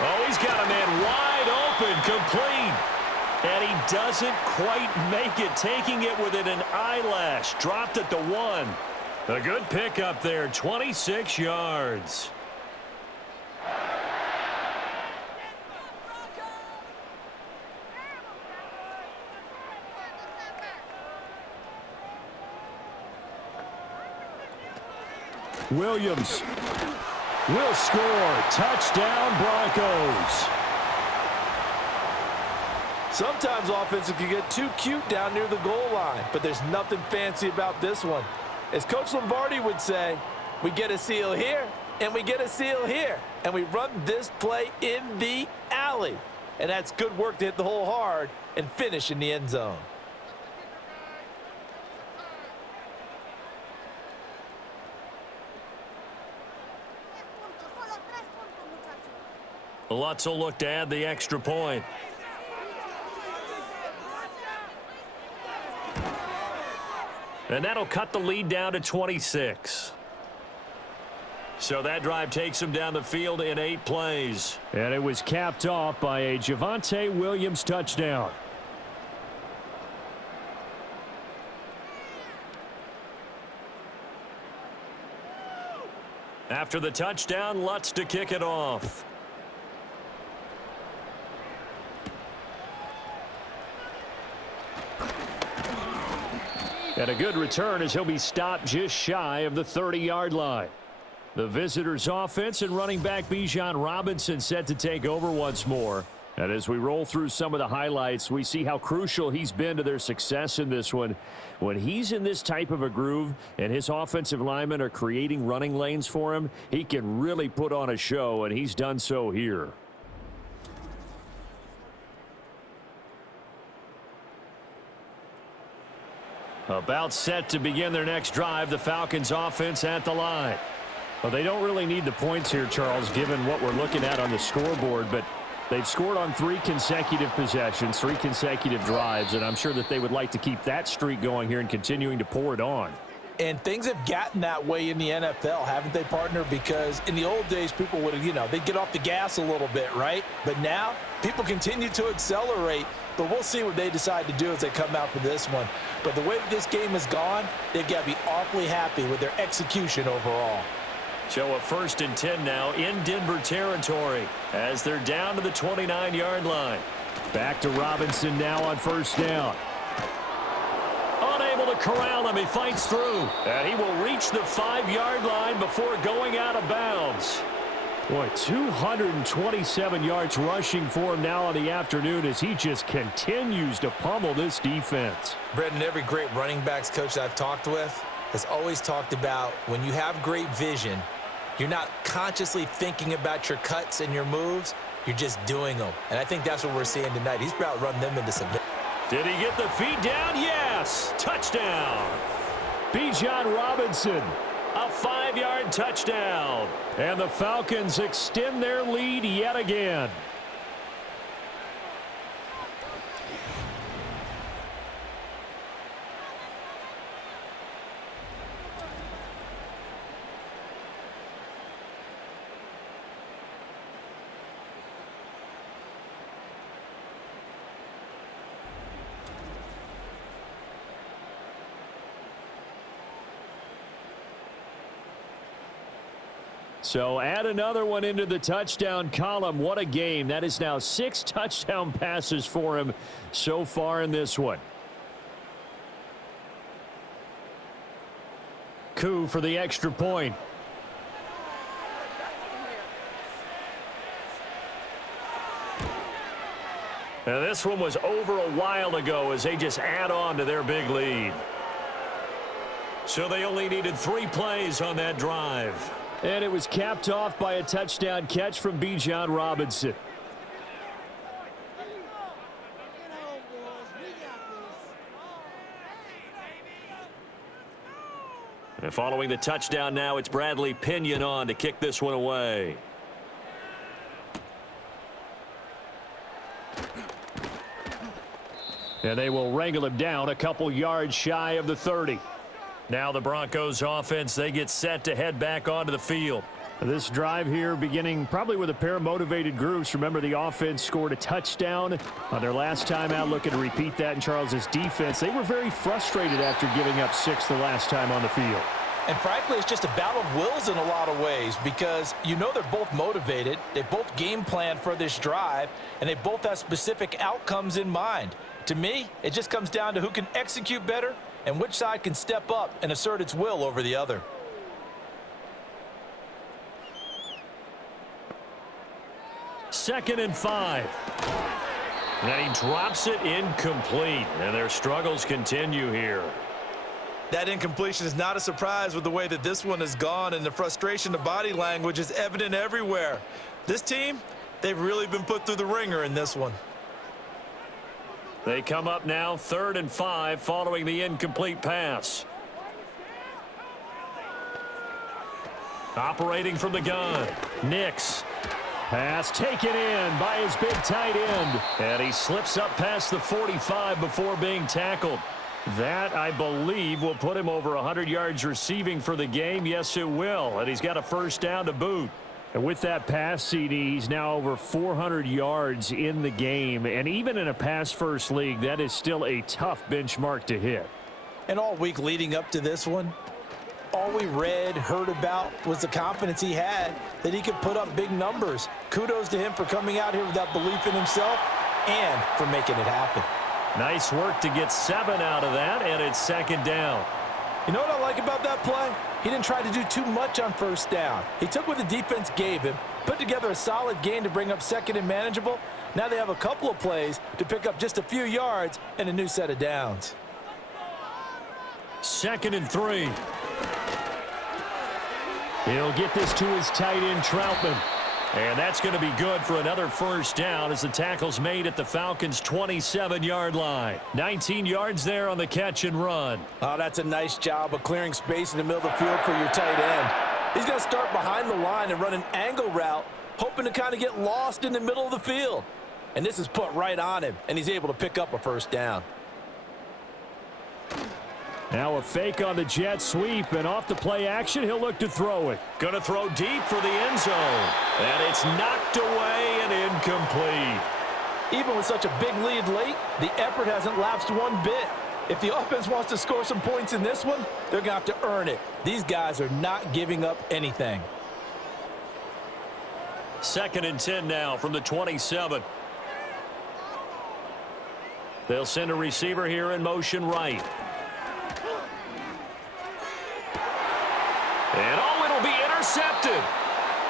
Oh, he's got a man wide open, complete. And he doesn't quite make it, taking it within an eyelash. Dropped at the 1. A good pickup there, 26 yards. Williams will score. Touchdown, Broncos. Sometimes offenses can get too cute down near the goal line, but there's nothing fancy about this one. As Coach Lombardi would say, we get a seal here, and we get a seal here, and we run this play in the alley. And that's good work to hit the hole hard and finish in the end zone. Lutz will look to add the extra point. And that'll cut the lead down to 26. So that drive takes him down the field in 8 plays. And it was capped off by a Javonte Williams touchdown. After the touchdown, Lutz to kick it off. And a good return as he'll be stopped just shy of the 30-yard line. The visitors' offense and running back Bijan Robinson set to take over once more. And as we roll through some of the highlights, we see how crucial he's been to their success in this one. When he's in this type of a groove and his offensive linemen are creating running lanes for him, he can really put on a show, and he's done so here. About set to begin their next drive, the Falcons offense at the line. Well, they don't really need the points here, Charles, given what we're looking at on the scoreboard, but they've scored on 3 consecutive possessions, 3 consecutive drives, and I'm sure that they would like to keep that streak going here and continuing to pour it on. And things have gotten that way in the NFL, haven't they, partner? Because in the old days, people would, they'd get off the gas a little bit, right? But now, people continue to accelerate. But we'll see what they decide to do as they come out for this one. But the way that this game has gone, they've got to be awfully happy with their execution overall. So a 1st and 10 now in Denver territory as they're down to the 29-yard line. Back to Robinson now on 1st down. Unable to corral him. He fights through. And he will reach the 5-yard line before going out of bounds. Boy, 227 yards rushing for him now on the afternoon as he just continues to pummel this defense. Brendan, every great running backs coach that I've talked with has always talked about when you have great vision, you're not consciously thinking about your cuts and your moves. You're just doing them. And I think that's what we're seeing tonight. He's about to run them into submission. Did he get the feet down? Yes! Touchdown! Bijan Robinson, a 5-yard touchdown. And the Falcons extend their lead yet again. So add another one into the touchdown column. What a game. That is now 6 touchdown passes for him so far in this one. Coup for the extra point. Now this one was over a while ago as they just add on to their big lead. So they only needed 3 plays on that drive. And it was capped off by a touchdown catch from Bijan Robinson. And following the touchdown now, it's Bradley Pinion on to kick this one away. And they will wrangle him down a couple yards shy of the 30. Now the Broncos offense, they get set to head back onto the field. This drive here beginning probably with a pair of motivated groups. Remember, the offense scored a touchdown on their last time out. Looking to repeat that in Charles's defense. They were very frustrated after giving up 6 the last time on the field. And frankly, it's just a battle of wills in a lot of ways because they're both motivated. They both game plan for this drive, and they both have specific outcomes in mind. To me, it just comes down to who can execute better and which side can step up and assert its will over the other. Second and 5. And he drops it incomplete. And their struggles continue here. That incompletion is not a surprise with the way that this one has gone, and the frustration, the body language is evident everywhere. This team, they've really been put through the ringer in this one. They come up now 3rd and 5 following the incomplete pass. Operating from the gun. Nix. Pass taken in by his big tight end. And he slips up past the 45 before being tackled. That, I believe, will put him over 100 yards receiving for the game. Yes, it will. And he's got a 1st down to boot. And with that pass, CD, he's now over 400 yards in the game. And even in a pass-first league, that is still a tough benchmark to hit. And all week leading up to this one, all we read, heard about was the confidence he had that he could put up big numbers. Kudos to him for coming out here with that belief in himself and for making it happen. Nice work to get 7 out of that, and it's 2nd down. You know what I like about that play? He didn't try to do too much on 1st down. He took what the defense gave him, put together a solid gain to bring up 2nd and manageable. Now they have a couple of plays to pick up just a few yards and a new set of downs. 2nd and 3. He'll get this to his tight end, Troutman. And that's going to be good for another 1st down as the tackle's made at the Falcons' 27-yard line. 19 yards there on the catch and run. Oh, that's a nice job of clearing space in the middle of the field for your tight end. He's going to start behind the line and run an angle route, hoping to kind of get lost in the middle of the field. And this is put right on him, and he's able to pick up a 1st down. Now a fake on the jet sweep, and off the play action, he'll look to throw it. Going to throw deep for the end zone. And it's knocked away and incomplete. Even with such a big lead late, the effort hasn't lapsed one bit. If the offense wants to score some points in this one, they're going to have to earn it. These guys are not giving up anything. 2nd and 10 now from the 27. They'll send a receiver here in motion right. And it'll be intercepted.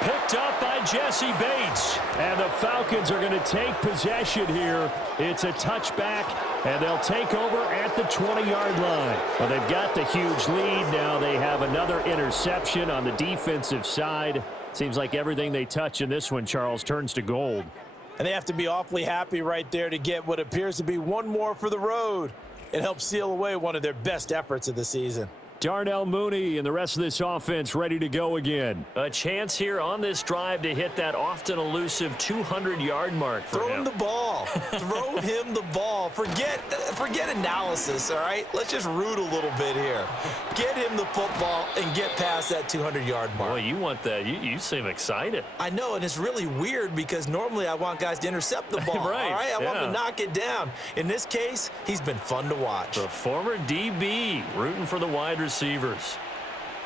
Picked up by Jesse Bates. And the Falcons are going to take possession here. It's a touchback, and they'll take over at the 20-yard line. Well, they've got the huge lead. Now they have another interception on the defensive side. Seems like everything they touch in this one, Charles, turns to gold. And they have to be awfully happy right there to get what appears to be one more for the road. It helps seal away one of their best efforts of the season. Darnell Mooney and the rest of this offense ready to go again. A chance here on this drive to hit that often elusive 200-yard mark for him. Throw him the ball. Throw him the ball. Forget analysis, all right? Let's just root a little bit here. Get him the football and get past that 200-yard mark. Boy, you want that. You seem excited. I know, and it's really weird because normally I want guys to intercept the ball, right, all right? I want them to knock it down. In this case, he's been fun to watch. The former DB rooting for the wide receivers.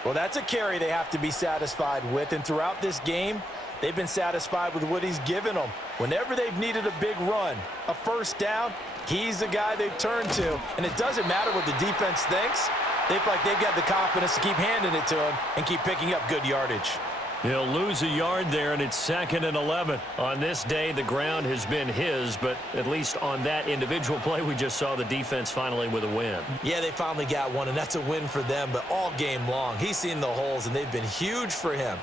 Well, that's a carry they have to be satisfied with, and throughout this game, they've been satisfied with what he's given them. Whenever they've needed a big run, a first down, he's the guy they've turned to, and it doesn't matter what the defense thinks. They feel like they've got the confidence to keep handing it to him and keep picking up good yardage. He'll lose a yard there, and it's 2nd and 11. On this day, the ground has been his, but at least on that individual play, we just saw the defense finally with a win. Yeah, they finally got one, and that's a win for them, but all game long, he's seen the holes, and they've been huge for him.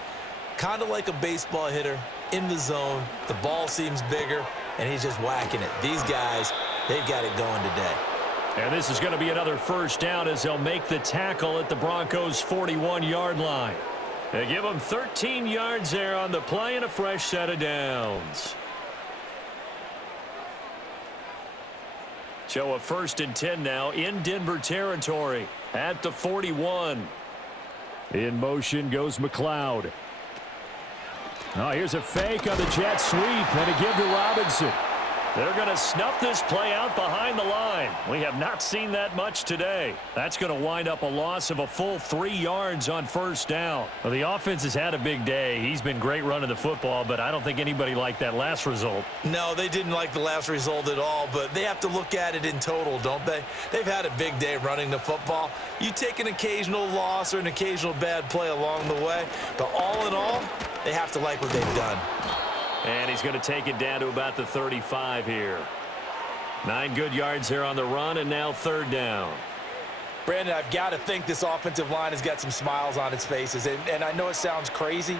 Kind of like a baseball hitter in the zone. The ball seems bigger, and he's just whacking it. These guys, they've got it going today. And this is going to be another first down as they'll make the tackle at the Broncos' 41-yard line. They give them 13 yards there on the play and a fresh set of downs. So a 1st and 10 now in Denver territory at the 41. In motion goes McLeod. Oh, here's a fake on the jet sweep and a give to Robinson. They're going to snuff this play out behind the line. We have not seen that much today. That's going to wind up a loss of a full 3 yards on first down. Well, the offense has had a big day. He's been great running the football, but I don't think anybody liked that last result. No, they didn't like the last result at all, but they have to look at it in total, don't they? They've had a big day running the football. You take an occasional loss or an occasional bad play along the way, but all in all, they have to like what they've done. And he's going to take it down to about the 35 here. 9 good yards there on the run, and now 3rd down. Brandon, I've got to think this offensive line has got some smiles on its faces. And I know it sounds crazy,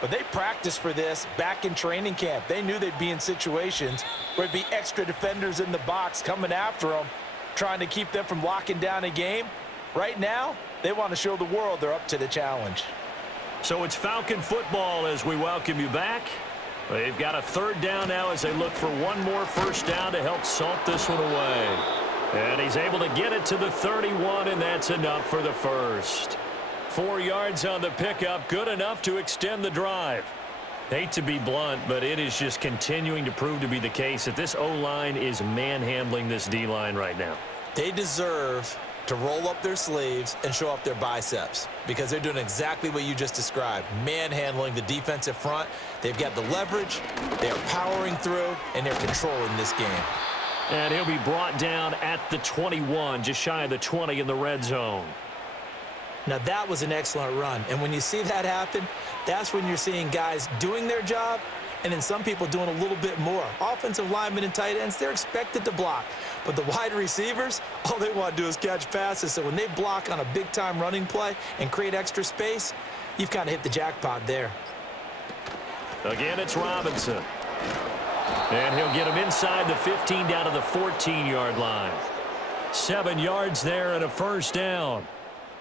but they practiced for this back in training camp. They knew they'd be in situations where it'd be extra defenders in the box coming after them, trying to keep them from locking down a game. Right now, they want to show the world they're up to the challenge. So it's Falcon football as we welcome you back. They've got a 3rd down now as they look for one more first down to help salt this one away. And he's able to get it to the 31, and that's enough for the first. 4 yards on the pickup, good enough to extend the drive. Hate to be blunt, but it is just continuing to prove to be the case that this O-line is manhandling this D-line right now. They deserve to roll up their sleeves and show up their biceps because they're doing exactly what you just described, manhandling the defensive front. They've got the leverage, they're powering through, and they're controlling this game. And he'll be brought down at the 21, just shy of the 20 in the red zone. Now that was an excellent run, and when you see that happen, that's when you're seeing guys doing their job and then some people doing a little bit more. Offensive linemen and tight ends, they're expected to block. But the wide receivers, all they want to do is catch passes. So when they block on a big-time running play and create extra space, you've kind of hit the jackpot there. Again, it's Robinson. And he'll get him inside the 15 down to the 14-yard line. 7 yards there and a first down.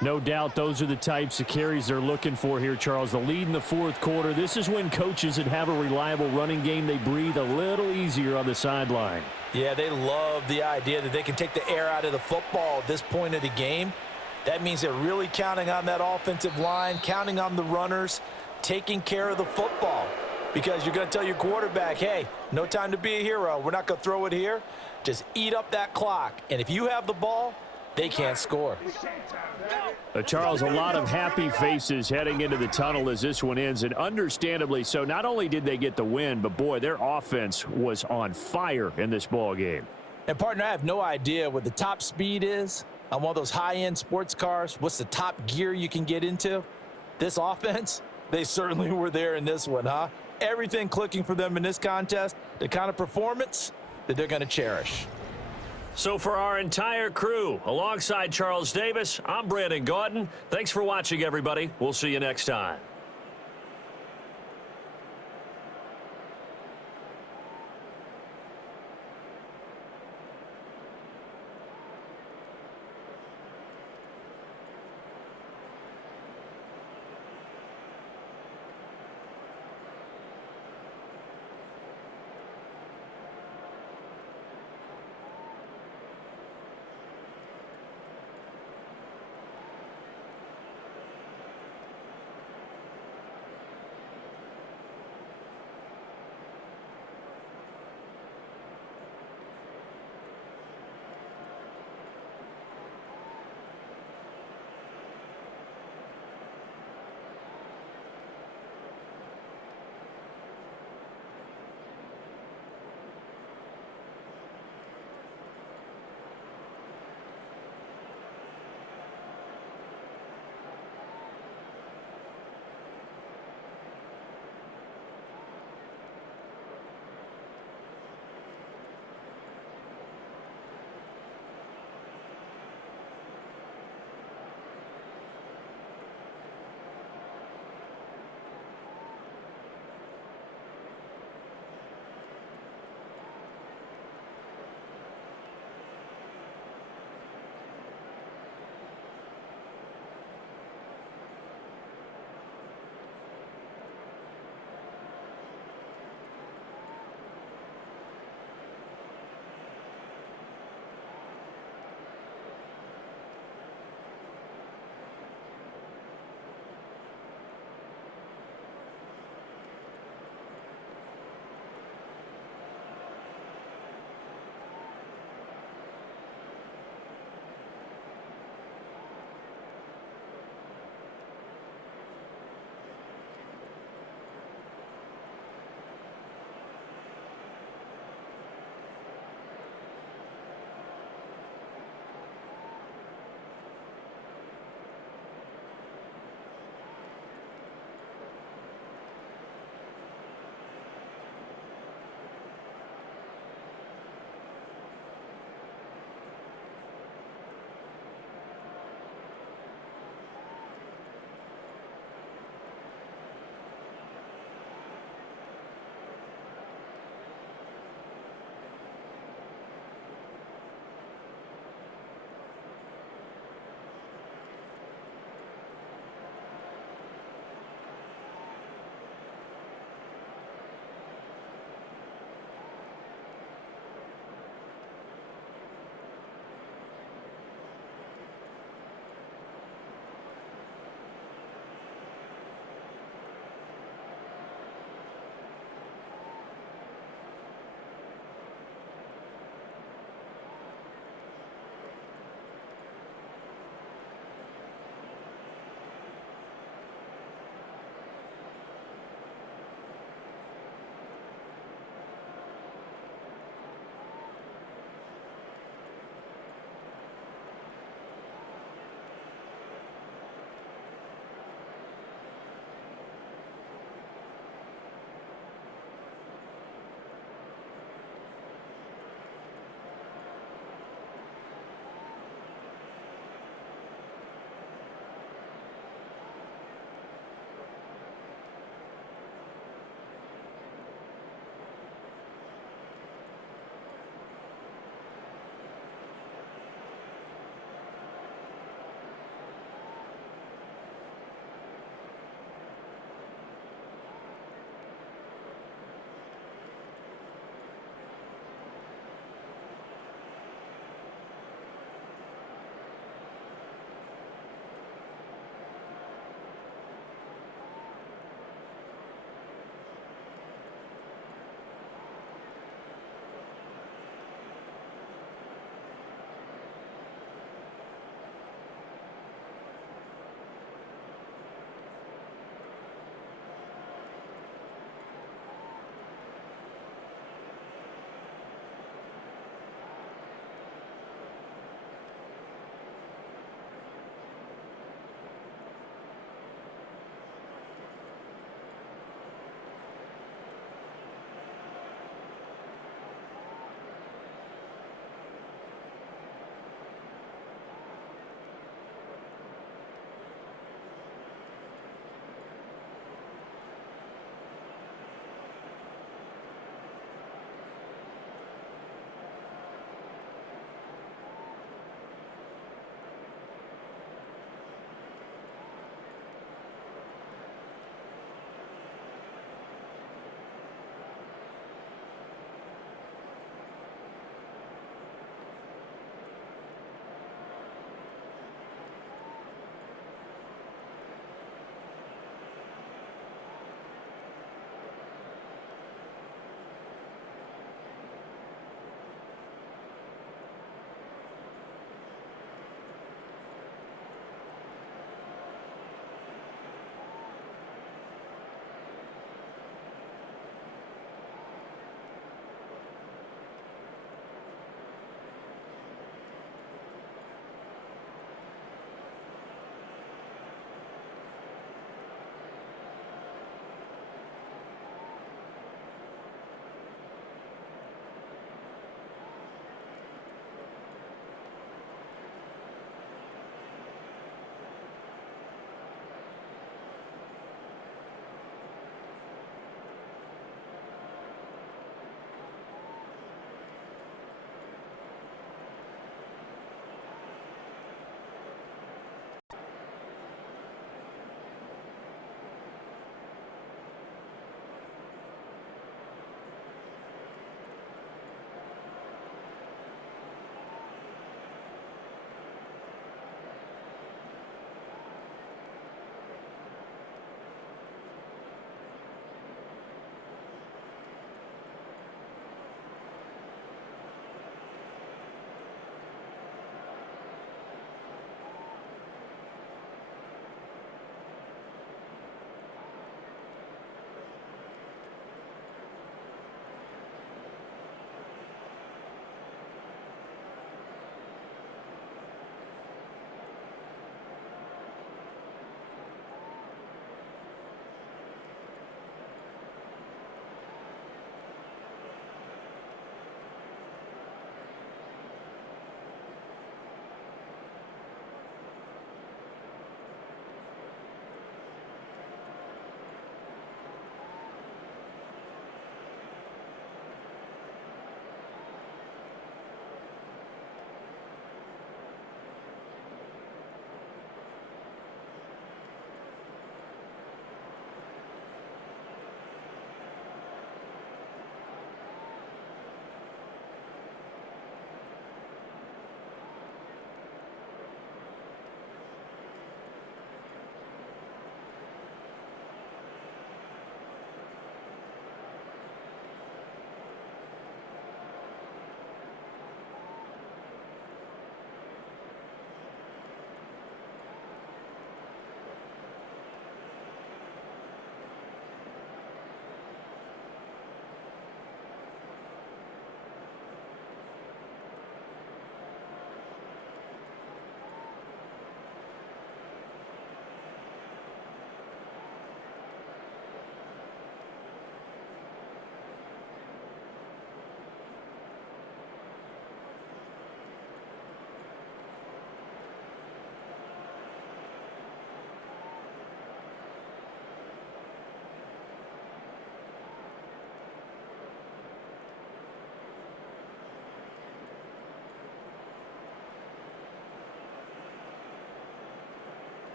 No doubt those are the types of carries they're looking for here, Charles. The lead in the 4th quarter. This is when coaches that have a reliable running game, they breathe a little easier on the sideline. Yeah, they love the idea that they can take the air out of the football at this point of the game. That means they're really counting on that offensive line, counting on the runners, taking care of the football. Because you're going to tell your quarterback, hey, no time to be a hero. We're not going to throw it here. Just eat up that clock. And if you have the ball, they can't score. Charles, a lot of happy faces heading into the tunnel as this one ends, and understandably so. Not only did they get the win, but, boy, their offense was on fire in this ball game. And, partner, I have no idea what the top speed is on one of those high-end sports cars. What's the top gear you can get into? This offense, they certainly were there in this one, huh? Everything clicking for them in this contest, the kind of performance that they're going to cherish. So for our entire crew, alongside Charles Davis, I'm Brandon Gaudin. Thanks for watching, everybody. We'll see you next time.